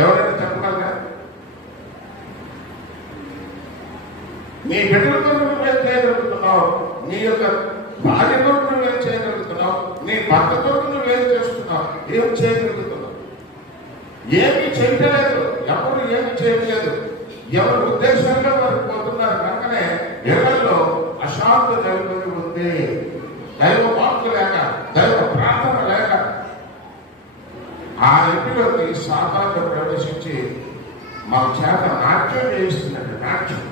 ఎవరైనా చెప్పగలరా? నీ బిడ్డలతో నువ్వేం చేయగలుగుతున్నావు? నీ యొక్క భార్యతో నువ్వేం చేయగలుగుతున్నావు? నీ భర్తతో నువ్వేం చేస్తున్నావు? ఏం చేయగలుగుతున్నావు? ఏమీ చేయలేదు. ఎవరు ఏమి చేయలేదు. ఎవరి ఉద్దేశంలో వారు పోతున్నారు. కనుకనే ఇళ్లలో అశాంతి నెలకొని ఉంది. దైవ వాక్కు లేక, దైవ ప్రార్థన లేక ఆ ఇంటిలోకి సాతాను ప్రవేశించి మా చేత నాట్యం చేయిస్తున్నట్టు. నాట్యం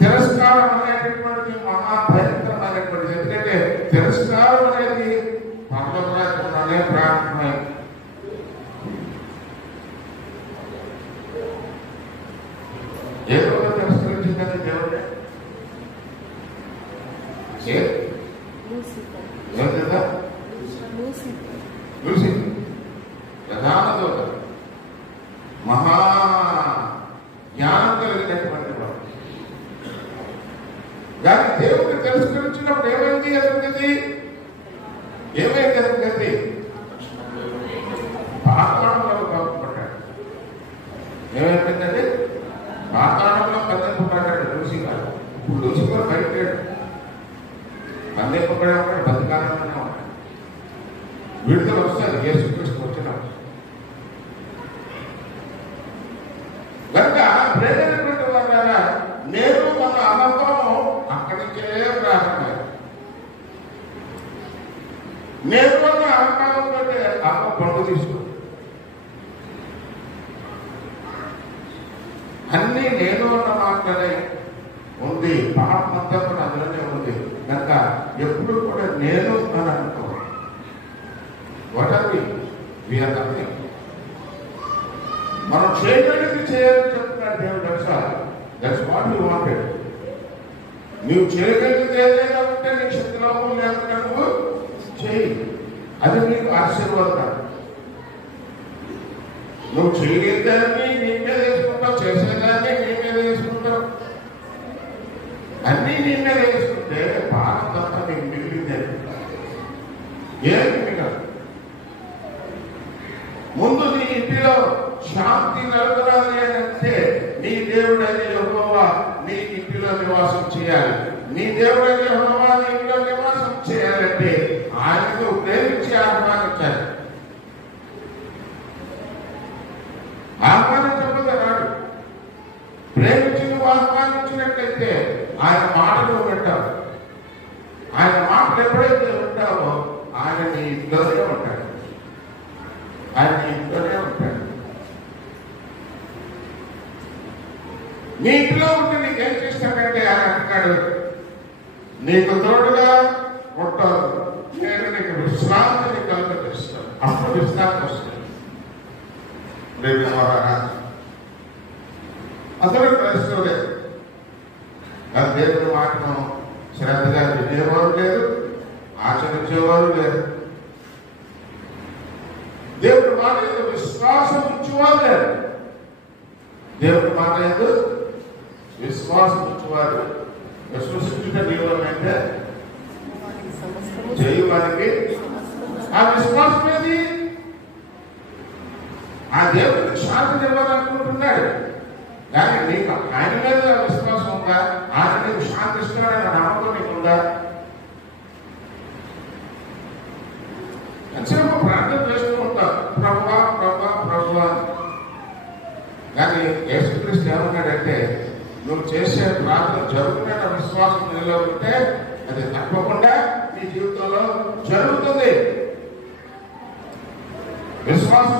తిరస్కారం అనేటటువంటి మహాభయంకరమైనటువంటిది. ఎందుకంటే తిరస్కారం అనేది పర్వతరాజ్యంలోనే ప్రారంభమైంది. ఏ రోజు తిరస్కరించిందని దేవుడే ప్రధాన దూత, మహా జ్ఞానం కలిగినటువంటి వాడు. కానీ దేవుడిని తిరస్కరించినప్పుడు ఏమైంది? ఎదుగుతుంది ఏమైంది? ఎదుగుతుంది పాతాళంలో పడ్డాడు. ఏమైపోయిందండి? పాతాళంలో బంధింపబడ్డాడు లూసిఫర్. ఇప్పుడు లూసిఫర్ బయటలేడు, బంధింపబడే ఉన్నాడు, బతికాలంలోనే ఉన్నాడు. విడుదల వస్తుంది యేసుక్రీస్తు వచ్చినప్పుడు. నేను అన్న అహంకారం కంటే అమ్మ పండు తీసుకో, అన్నీ నేను అన్న మాటలనే ఉంది. పాపం అంతా కూడా అందులోనే ఉంది కనుక ఎప్పుడు కూడా నేను అని అనుకోవాలి. What are we are nothing. మనం చేయగలిగి చేయాలని చెప్తున్నాడు దేవుడు. తెలుసా? That's what you wanted. నువ్వు చేయగలిగితే ఏదైనా ఉంటే నీకు శక్తి లోపం లేకుండా నువ్వు చేయి, అది నీకు ఆశీర్వాదం. నువ్వు చేయగలిగేదాన్ని నీ మీద వేసుకుంటావు, చేసేదాన్ని నీ మీద వేసుకుంటావు, అన్నీ నీ మీద వేసుకుంటే భారత అంతా నీకు మిగిలిందే. ఏమి మిగలదు. ముందు నీ ఇంటిలో శాంతి నెలకొనాలి అని అంటే నీ దేవుడైన యెహోవా నీ ఇంటిలో నివాసం చేయాలి. నీ దేవుడైన యెహోవా నీ ఇంట్లో నివాసం చేయాలంటే ఆయనకు ప్రేమించి ఆహ్వానించాలి. ఆహ్వానించకపోతే రాడు. ప్రేమించి నువ్వు ఆహ్వానించినట్లయితే ఆయన మాటలు వింటావు. ఆయన మాటలు ఎప్పుడైతే ఉంటావో ఆయన నీ ఇంట్లోనే ఉంటాడు. ఆయన నీ ఇంట్లోనే ఉంటాడు. నీ ఇంట్లో ఉంటే నీకేం చేస్తాడంటే ఆయన అంటాడు, నీకు తోడుగా ఉంటాను, నేను నీకు విశ్రాంతిని కలుగజేస్తాను. అప్పుడు విశ్రాంతి వస్తుంది. అసలు క్రైస్తవులే దేవుని మాటను శ్రద్ధగా వినేవారు లేరు, ఆచరించేవారు లేరు. దేవుడి మాట ఏదో విశ్వాసం ఉంచేవారు లేరు. దేవుడి మాట ఏదో విశ్వాసం ఉంచేవారు. విశ్వసించుట జీవనమైతే చేయవారికి ఆ విశ్వాసం ఏది? ఆ దేవుడికి శాంతిని ఇవ్వాలనుకుంటున్నాడు. కానీ నీకు ఆయన మీద విశ్వాసం ఉందా? ఆయన నీకు శాంతి ఇస్తాడన్న నమ్మకం నీకుందా? ఎంతసేపు ప్రార్థన చేస్తూ ఉంటావు, ప్రభువా ప్రభువా ప్రభువా. కానీ యేసుక్రీస్తు ఏమన్నాడంటే, నువ్వు చేసే ప్రార్థన జరుగుతున్న విశ్వాసం నీలో ఉంటే అది తప్పకుండా నీ జీవితంలో జరుగుతుంది. విశ్వాసం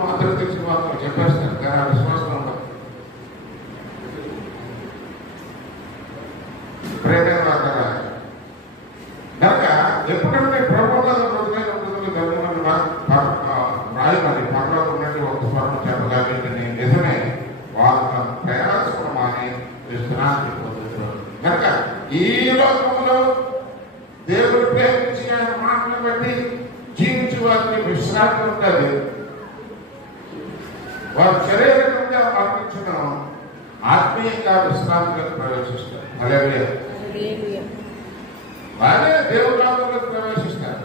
మాత్రం తెలిసి మాత్రం చెప్పేస్తారు, కానీ ఆ విశ్వాసం ఉండదు. ప్రేమ కనుక ఎప్పుడంటే ప్రభుత్వం రాయమని పక్కలో ఉన్నట్టు ఒక స్వరం చెప్పగలిగింది. నిజమే, వాళ్ళ ప్రయాసం అని విశ్రాంతి పొందుతున్నారు. కనుక ఈ లోకంలో దేవుడు ప్రేమించి ఆయన మాటలు బట్టి జీవించి వారికి విశ్రాంతి ఉంటుంది. వారు శరీరంగా మరణించిన ఆత్మీయంగా విశ్రాంతిలోకి ప్రవేశిస్తారు. అలాగే వారే దేవుళ్ళలోకి ప్రవేశిస్తారు.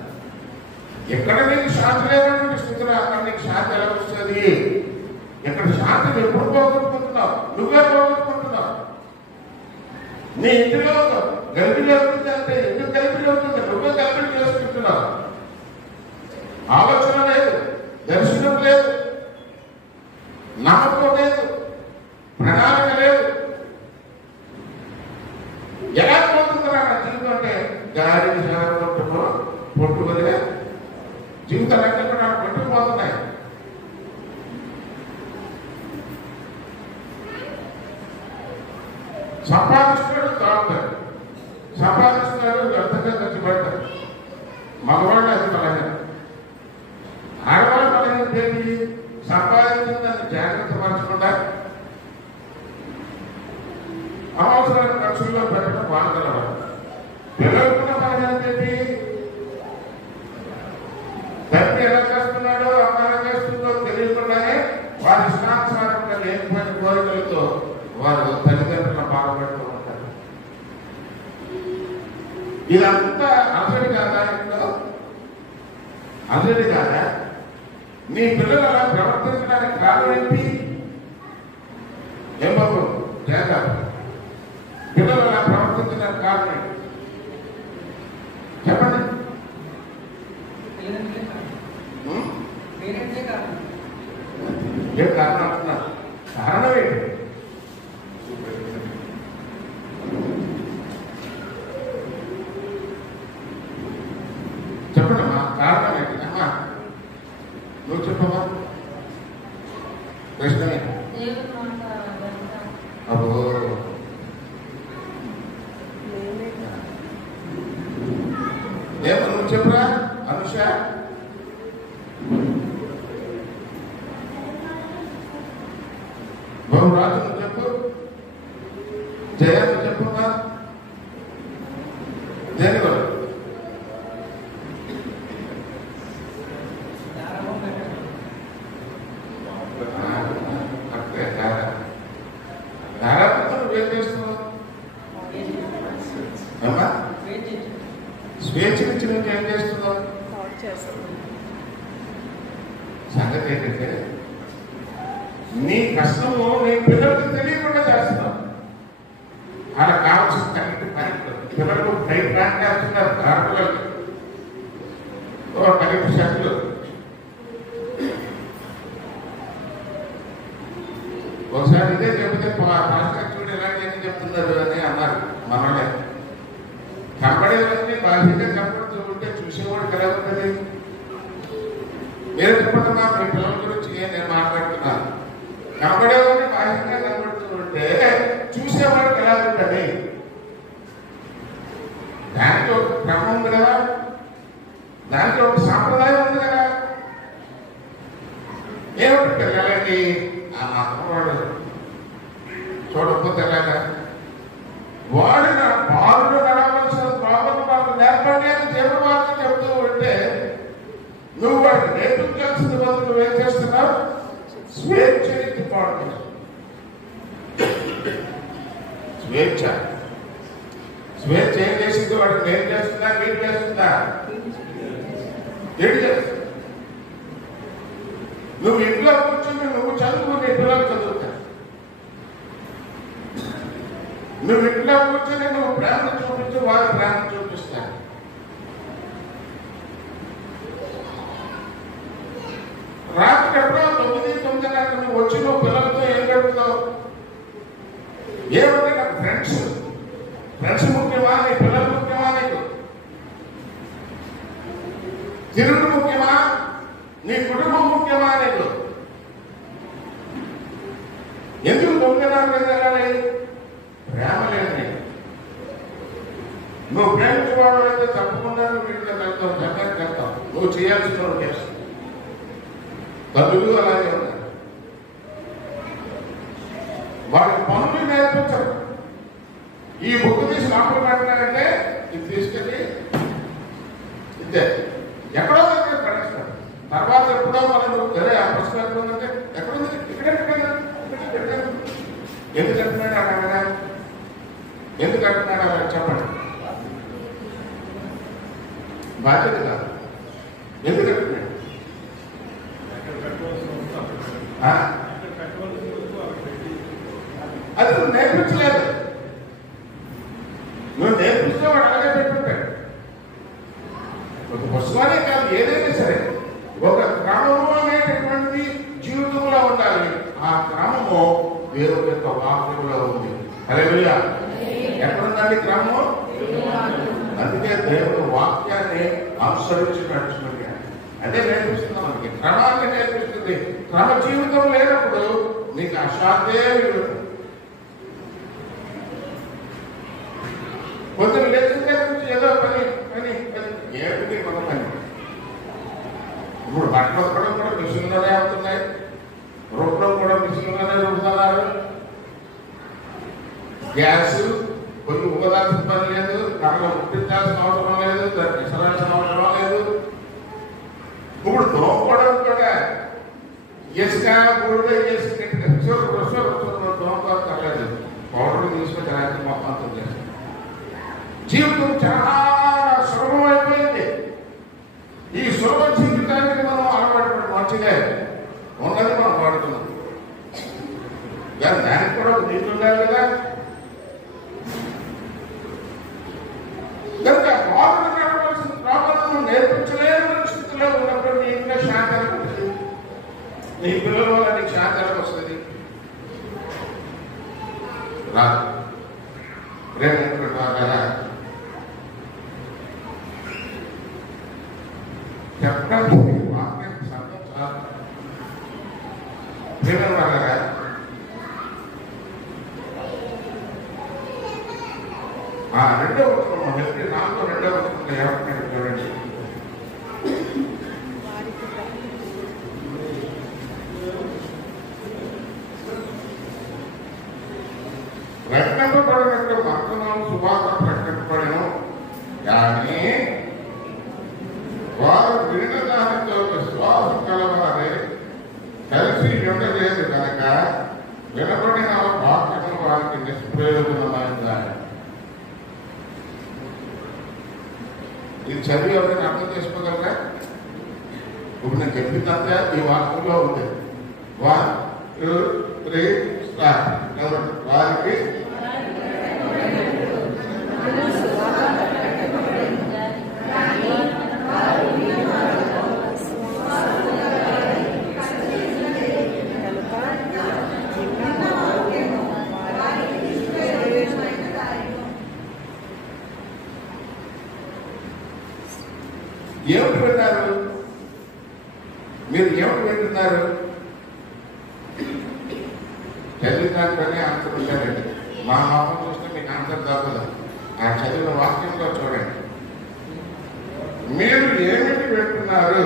ఎక్కడ నీకు శాంతి లేనటువంటి స్థితిలో అక్కడ నీకు శాంతి ఎలా వస్తుంది? ఇక్కడ శాంతిని ఎప్పుడు పోగొట్టుకుంటున్నావు? నువ్వే పోగొట్టుకుంటున్నావు. నీ ఇంటిలో గల్బిలి అవుతుంది అంటే ఎందుకు గల్బిలి అవుతుంది? నువ్వే గల్బిలి చేసుకుంటున్నావు. ఆలోచన లేదు, దర్శనం లేదు, నమ్మకం లేదు, ప్రణాళిక లేదు. ఎలా పోతుందిరా నా జీవితం అంటే గాలికి చేరగొట్టుకో పొట్టుకునే జీవితాలన్నీ కూడా పట్టుకుపోతున్నాయి. సంపాదిస్తున్నాడు, తాగుతాడు, సంపాదిస్తున్నాడు, వ్యర్థంగా ఖర్చు పెడతాడు. మగవాళ్ళు అది బలహీన. ఆడవాళ్ళు బలహీన ఏంటి? సంపాదించిన దాన్ని జాగ్రత్త పరచకుండా అవసరమైన ఖర్చుల్లో పెట్టడం బాగుంటారు. పిల్లలకున్న బలహీనత ఏంటి? తండ్రి ఎలా చేస్తున్నాడో అమ్మ ఎలా చేస్తుందో తెలియకుండానే వారి ఇష్టానుసారంగా లేకపోయిన కోరికలతో వారు తల్లిదండ్రులను బాధపెడుతూ ఉంటారు. ఇదంతా అసలు కాదా? ఇంట్లో అసలు కాదా? నీ పిల్లలు అలా ప్రవర్తించడానికి కారణం ఏంటి? ఏం బాబు చేత పిల్లలు అలా ప్రవర్తించడానికి కారణం ఏంటి? చెప్పండి. ఏ కారణం అంటున్నారు? కారణం ఏంటి? చెప్పమా కృష్ణమే అబ్బో ఏమో నువ్వు చెప్పురా అనుష బహురాజు నువ్వు చెప్పు జయ నువ్వు చెప్పుమా దేని వల్ల స్వేచ్ఛ నుంచి నువ్వు ఏం చేస్తున్నావు? సంగతి ఏంటంటే నీ కష్టము నీ పిల్లలకు తెలియకుండా చేస్తున్నావు. అలా కావాల్సిన కరెక్ట్ పని పిల్లలు టైం ప్లాన్ చేస్తున్నారు. ఆడపిల్లలు 10% ఒకసారి ఇదే చెబితే పాస్టర్ ఎలాంటి చెప్తున్నారు అని అన్నారు మనోడే. కనబడేవన్నీ బాధ్యతగా కనబడుతూ ఉంటే చూసేవాడు ఎలా ఉంటుంది? మీరు చెప్పడమా మీ పిల్లల గురించి నేను మాట్లాడుతున్నాను. కనబడేవన్నీ బాధ్యతగా కనబడుతూ ఉంటే చూసేవాడికి ఎలా ఉంటుంది? దానికి ఒక క్రమం ఉంది కదా, దానికి ఒక సాంప్రదాయం ఉంది కదా. ఏమిటి పిల్లలకి ఆ మాత్రం వాడు చూడకపోతే ఎలాగా? వాడు బాలుడు నడవలసిన ప్రాబ్లం వాళ్ళు నేర్పండి అని దేవుడు వారిని చెబుతూ ఉంటే నువ్వు వాడు నేర్పించాల్సిన బదులు నువ్వేం చేస్తున్నావు? స్వేచ్ఛని పాడు చేస్తున్నావు. స్వేచ్ఛ ఏం చేసింది? వాడు నేను చేస్తుందా వీడు చేస్తుందా? ఏడు చేస్తా. నువ్వు ఇంట్లో కూర్చొని నువ్వు చదువు, నీ పిల్లలు చదువుతా. నువ్వు ఇంట్లో కూర్చొని నువ్వు ప్రేమ చూపించు, వారు ప్రేమ చూపిస్తారు. రాత్రి ఎప్పుడో 9:30 నువ్వు వచ్చి నువ్వు పిల్లలతో ఏం గడుపుతావు? ఏమంటే నాకు ఫ్రెండ్స్ ముఖ్యమా, నీ పిల్లలు ముఖ్యమా? నీకు తిరుగుడు ముఖ్యమా, నీ కుటుంబం ముఖ్యమా? నీకు ఎందుకు 9:30 వెళ్ళాలి? ప్రేమ లేదు. నువ్వు ప్రేమించేవాడు అయితే తప్పకుండా నువ్వు వీటిలో వెళ్తావు, జగన్ వెళ్తావు. నువ్వు చేయాల్సిన చేస్తావు. తల్లులు అలాగే ఉన్నారు. వాడి పనులు నేర్పించరు. ఈ బుక్ తీసి లోపల పెట్టారంటే ఇది తీసుకెళ్ళి ఇదే ఎక్కడో దగ్గర పడేస్తారు. తర్వాత ఎప్పుడో మనం సరే ఆ ప్రశ్న ఎక్కడ ఉందంటే ఎక్కడుంది? ఇక్కడే పెట్టాను. ఎందుకు అంటున్నాడు అక్కడ? ఎందుకు అంటున్నాడు అలా చెప్పండి. బాధ్యత కాదు. ఎందుకు అంటున్నాడు? అది నువ్వు నేర్పించలేదు. నువ్వు నేర్పిస్తే వాడు అలాగే పెట్టుకుంటాడు. ఒక పుస్తకాలే కాదు, ఏదైనా సరే ఒక క్రమము అనేటటువంటిది జీవితంలో ఉండాలి. ఆ క్రమము దేవుని యొక్క వాక్యంలో ఉంది. హల్లెలూయా. ఎక్కడుందండి క్రమము? అందుకే దేవుని వాక్యాన్ని అనుసరించి నడుచుకుంటే అదే నేర్పిస్తుంది. మనకి క్రమాన్ని నేర్పిస్తుంది. క్రమ జీవితం లేనప్పుడు నీకు అశాంతే విలువ. కొంచెం లేచిన నుంచి ఏదో పని ఏమిటి మన పని. ఇప్పుడు బట్టలు ఉతకడం కూడా మిషన్లోనే అవుతున్నాయి, రుబ్బడం కూడా మిషన్లోనే రుబ్బుతున్నారు. గ్యాస్ కొన్ని ఉపదాల్సిన పని లేదు, కర్రలు ముట్టించాల్సిన అవసరం లేదు, దాన్ని విసరాల్సిన అవసరం లేదు. ఇప్పుడు దోమకోవడం కూడా ఇసుక కూడా దోమకోలేదు, పౌడర్ తీసుకొని రాత్రి మొత్తం అంతా చేస్తాం. జీవితం చాలా సులభమైపోయింది. ఈ సులభ జీవితానికి మనం అలవాటు మంచిదే ఉన్నది మనం వాడుతున్నాం. కానీ దానికి కూడా ఒక నీళ్ళు ఉండాలి కదా. కనుక బాబులు నడవలసిన ప్రాబ్లం నేర్పించలేని పరిస్థితుల్లో ఉన్నప్పుడు నీ ఇంట్లో శాంతి వస్తుంది, నీ పిల్లల వల్ల నీకు శాంతి వస్తుంది. రాదు ప్రేమ ద్వారా చెప్పడానికి వాక్యం సంఘం చాలు. ప్రేమ వాళ్ళగా రెండో వచనం హెబ్రీ 4 రెండో వచనంలో ఏమంటున్నాడు చూడండి. ప్రకటింపబడినట్టు మర్తనాలు సువార్త ప్రకటింపబడను, కానీ వారు వినిన దానితో విశ్వాసం కలవారే కలిసి ఉండలేదు కనుక వినబడిన వాక్యము వారికి నిష్ప్రయోజనమైందని. ఇది చదివి ఎవరైనా అర్థం చేసుకోగలరా? ఇప్పుడు నేను చెప్పిందంతా ఈ వాక్యంలో ఉంది. 1 2 3 స్టార్ట్. వారికి ఏమిటి విన్నారు? మీరు ఏమిటి వింటున్నారు? చదివిదానిపైనే ఆన్సర్ ఉంటారండి. మా మాపం చూస్తే మీకు ఆన్సర్ దొరకదు. ఆ చదివిన వాక్యంలో చూడండి. మీరు ఏమిటి వింటున్నారు?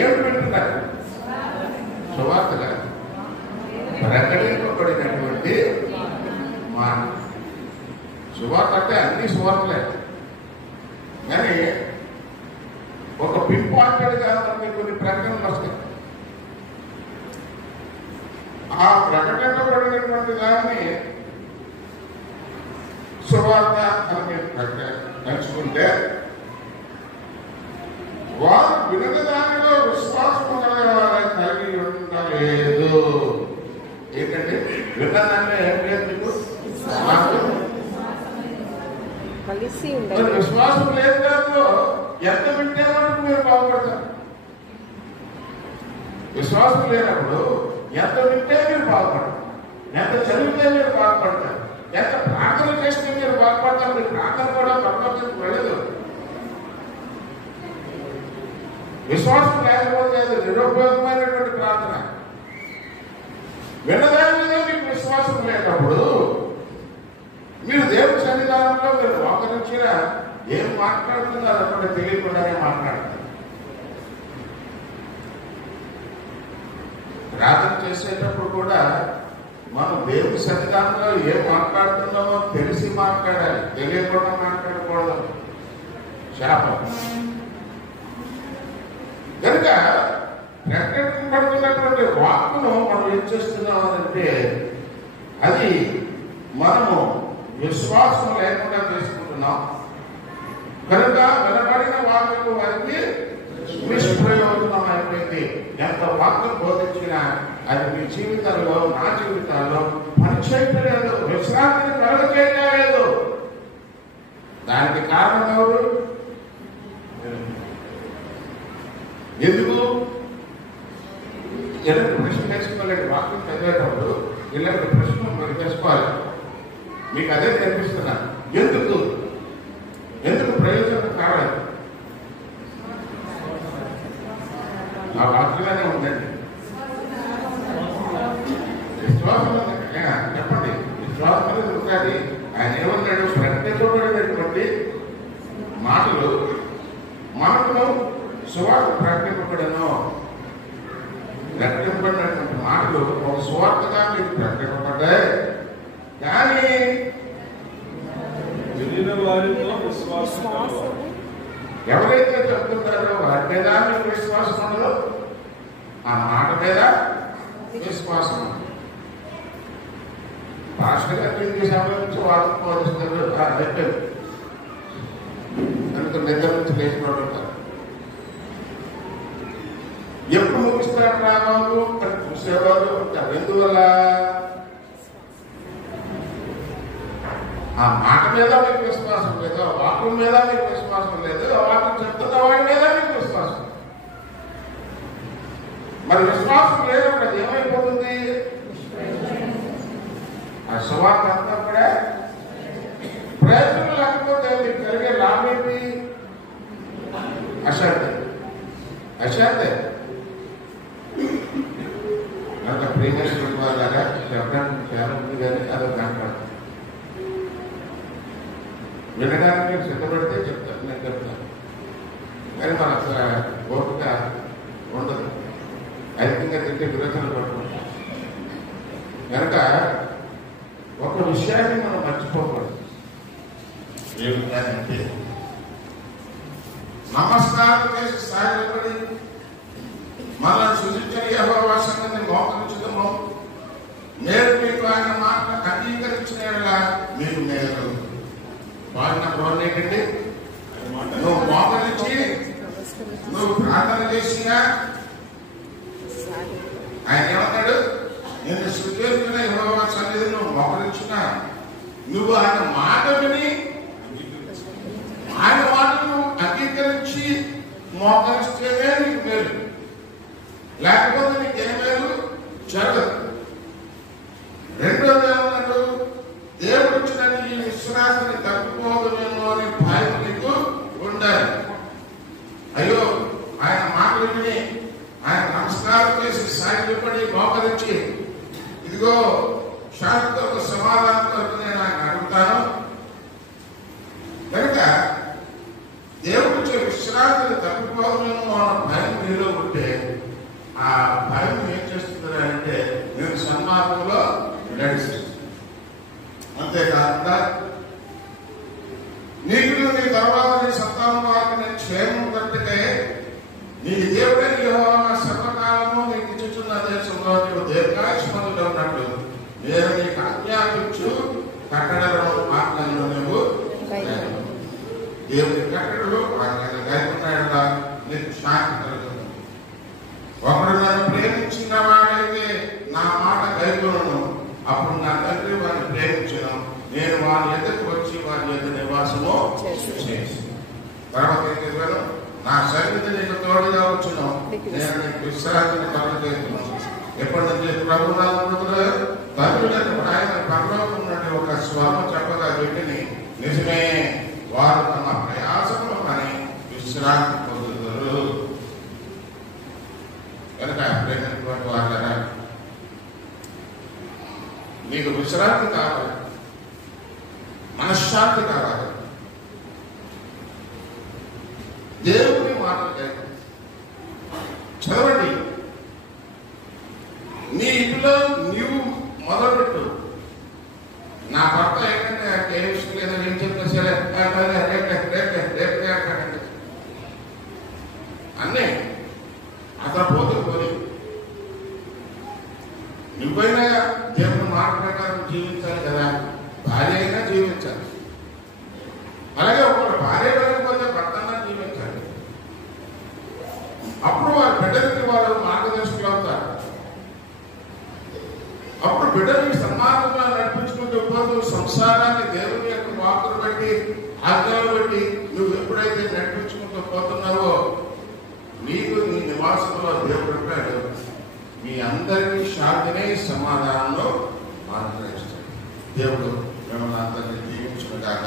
ఏమిటి వింటున్నారు? సువార్తగా ప్రకటింపబడినటువంటి మాట. సువార్త అంటే అన్ని సువార్తలే, కానీ ఒక పింపార్టెడ్గా మనకి కొన్ని ప్రకటనలు వస్తాయి. ఆ ప్రకటింపబడినటువంటి దాన్ని సువార్త అని మీరు తెలుసుకుంటే వారు వినని దానిలో విశ్వాసం కలిగి ఉండలేదు. ఏంటంటే విన్నదానిలో ఏం లేదు మీకు? విశ్వాసం లేదు. దాంట్లో ఎంత వింటే వరకు మీరు బాగుపడతారు. విశ్వాసం లేనప్పుడు ఎంత వింటే మీరు బాగుపడతారు, ఎంత చదివితే మీరు బాగుపడతారు, ఎంత ప్రార్థన చేస్తే మీరు బాగుపడతారు. మీరు ప్రార్థన కూడా పరలోకానికి వెళ్ళదు. విశ్వాసం లేకపోతే అది నిరుపయోగమైనటువంటి ప్రార్థన. వినదాని మీద మీకు విశ్వాసం లేనప్పుడు మీరు దేవుని సన్నిధానంలో మీరు మోకరించినా ఏం మాట్లాడుతున్నారు అన్నప్పుడు తెలియకుండానే మాట్లాడతారు. ప్రార్థన చేసేటప్పుడు కూడా మనం దేవుని సన్నిధానంలో ఏం మాట్లాడుతున్నామో తెలిసి మాట్లాడాలి, తెలియకుండా మాట్లాడకూడదు. శాపం. కనుక ప్రకటింపబడుతున్నటువంటి వాక్కును మనం ఏం చేస్తున్నాం అంటే అది మనము విశ్వాసం లేకుండా చేసుకుంటున్నాం. కనుక వినబడిన వాక్యము వారికి నిష్ప్రయోజనం అయిపోయింది. ఎంత వాక్యం బోధించినా అది మీ జీవితంలో, నా జీవితాల్లో పనిచేయలేదు, విశ్రాంతిని కలుగజేయలేదు. దానికి కారణం ఎవరు? ఎందుకు? ఇలాంటి ప్రశ్న నేర్చుకోలేని వాక్యం చదివేటప్పుడు ఇలాంటి ప్రశ్న మీరు చేసుకోవాలి. మీకు అదే నేర్పిస్తున్నాను. ఎందుకు ప్రయోజనం కావాలి? ఆ వాక్యంలోనే ఉందండి. విశ్వాసం చెప్పండి. విశ్వాసం అనేది ఉండాలి. ఆయన ఏమన్నాడు? ప్రకటింపబడినటువంటి మాటలు మనకు సువార్త ప్రకటింపబడను. ప్రకటింపబడినటువంటి మాటలు ఒక సువార్తగా మీకు ప్రకటింపబడ్డాయి. కానీ ఎవరైతే చెప్తున్నారో వారి మీద మీకు విశ్వాసం ఉండదు, ఆ మాట మీద విశ్వాసం. పాస్టర్ గారు ఇంగ్లీష్ నుంచి వాళ్ళకి బోధిస్తారు. చెప్పారు కనుక నిద్ర నుంచి లేచినోడు ఉంటారు. ఎప్పుడు ముగిస్తారు రావాలు అని చూసేవాళ్ళు ఉంటారు. ఎందువల్ల? ఆ మాట మీద మీకు విశ్వాసం లేదు, ఆ వాక్యం మీద మీకు విశ్వాసం లేదు, ఆ వాక్యం చెప్తున్న వాడి మీద మీకు విశ్వాసం. మరి విశ్వాసం లేనప్పుడు అది ఏమైపోతుంది? ఆ సువార్త అంతా కూడా అశాంతే అంత ప్రీమియర్ లాగా చెప్పడానికి చాలా ఉంది కానీ అదొక కాంట్రాక్ట్ వినడానికి సిద్ధపడితే చెప్తాను, నేను చెప్తాను. కానీ మన ఓపిక ఉండదు, అధికంగా తింటే విరోచనలు పట్టుకుంటాం. కనుక ఒక విషయాన్ని మనం మర్చిపోకూడదు. ఏమిటంటే నమస్కారం చేసి సాయపడి మనల్ని సృజించిన యెహోవా సంగతిని మోకరించడము, నేను మీకు ఆయన మాటను అంగీకరించిన మీరు మేలు. వాడిన గౌరవం ఏంటండి? నువ్వు మోకరించి నువ్వు ప్రార్థన చేసినా ఆయన ఏమన్నాడు? నేను సృజించిన యెహోవా సన్నిధిని నువ్వు మోకరించినా, నువ్వు ఆయన మాట విని ఆయన మాటను అంగీకరించి మోకరిస్తేనే నీకు మేలు, లేకపోతే నీకేం మేలు జరగదు. రెండోది ఏమన్నాడు? దేవుడు ఇచ్చిన ఈ విశ్వాసాన్ని తప్పిపోదునేమో అనే భయం నీకు ఉండాలి. అయ్యో ఆయన మాటలు విని ఆయన నమస్కారం చేసి సాగిపడి మోకరించి ఇదిగో శాంతితో సమాధానంతో నేను ఆయన అడుగుతాను. కనుక దేవుడు ఇచ్చే విశ్రాంతిని తప్పిపోదునేమో అన్న భయం నీలో ఉంటే ఆ భయం ఏం చేస్తుంది అంటే నేను సన్మార్గంలో నడిస్తుంది. అంతేకాకుండా నీకు నీ తర్వాత నీ సంతానం వారికి నేను క్షేమం కట్టితే నీ దేవుడైన యెహోవా సర్వకాలము నీకు ఇచ్చుచున్న దేశంలో నీవు దీర్ఘాయుష్మంతుడు ఉన్నట్టు నేను నీకు ఆజ్ఞాపించు కట్టడలను ఆజ్ఞలను నువ్వు దేవుని కట్టడలు ఆజ్ఞలు గాయకున్నాడా నీకు శాంతి కలుగుతుంది. ఒకడు నన్ను ప్రేమించిన వాడైతే నా మాట గైకొను, అప్పుడు నా తండ్రి వారిని ప్రేమించను, నేను వారి ఎదుకు వచ్చి వారి ఎదురు నివాసము చేసి తర్వాత ఏం చెప్పాను? నా సన్నిధి నీకు తోడుగా వచ్చును, నేను నీకు విశ్రాంతిని కలుగజేస్తున్నాను. ఎప్పటి నుంచి ప్రభు తండ్రి ఆయన పరలోకం నుండి ఒక స్వరం చెప్పగా వీటిని నిజమే, వారు తమ ప్రయాసములు అని విశ్రాంతి పొందుతారు. కనుక ప్రేమైనటువంటి వాళ్ళరా, నీకు విశ్రాంతి కావాలి, మనశ్శాంతి కావాలి, దేవుని మాటలు చదవండి. నీ ఇంట్లో నీవు మొదలుపెట్టు. నా భర్త ఏంటంటే ఏ విషయం లేదా ఏం చెప్పినా సరే రేపే అంటాడండి అన్నీ అతను పోతే పోయి నువ్వైనా దేవుని మాట ప్రకారం జీవించాలి కదా, భార్య అయినా జీవించాలి. అలాగే ఒకరు భార్య వెళ్ళకపోతే భర్తన్నా జీవించాలి. అప్పుడు వారి బిడ్డలకి వారు మార్గదర్శకులు అవుతారు. అప్పుడు బిడ్డలకి సన్మార్గంగా నడిపించుకుంటూ పోతూ సంసారాన్ని దేవుని యొక్క వాక్కులు బట్టి ఆజ్ఞలు బట్టి నువ్వు ఎప్పుడైతే నడిపించుకుంటూ పోతున్నావో నీకు నీ నివాసంలో దేవుడు ఉంటాడు. మీ అందరికీ శాంతిని సమాధానంలో ఆనందిస్తాడు. దేవుడు మిమ్మల్ని అందరినీ దీవించుగాక.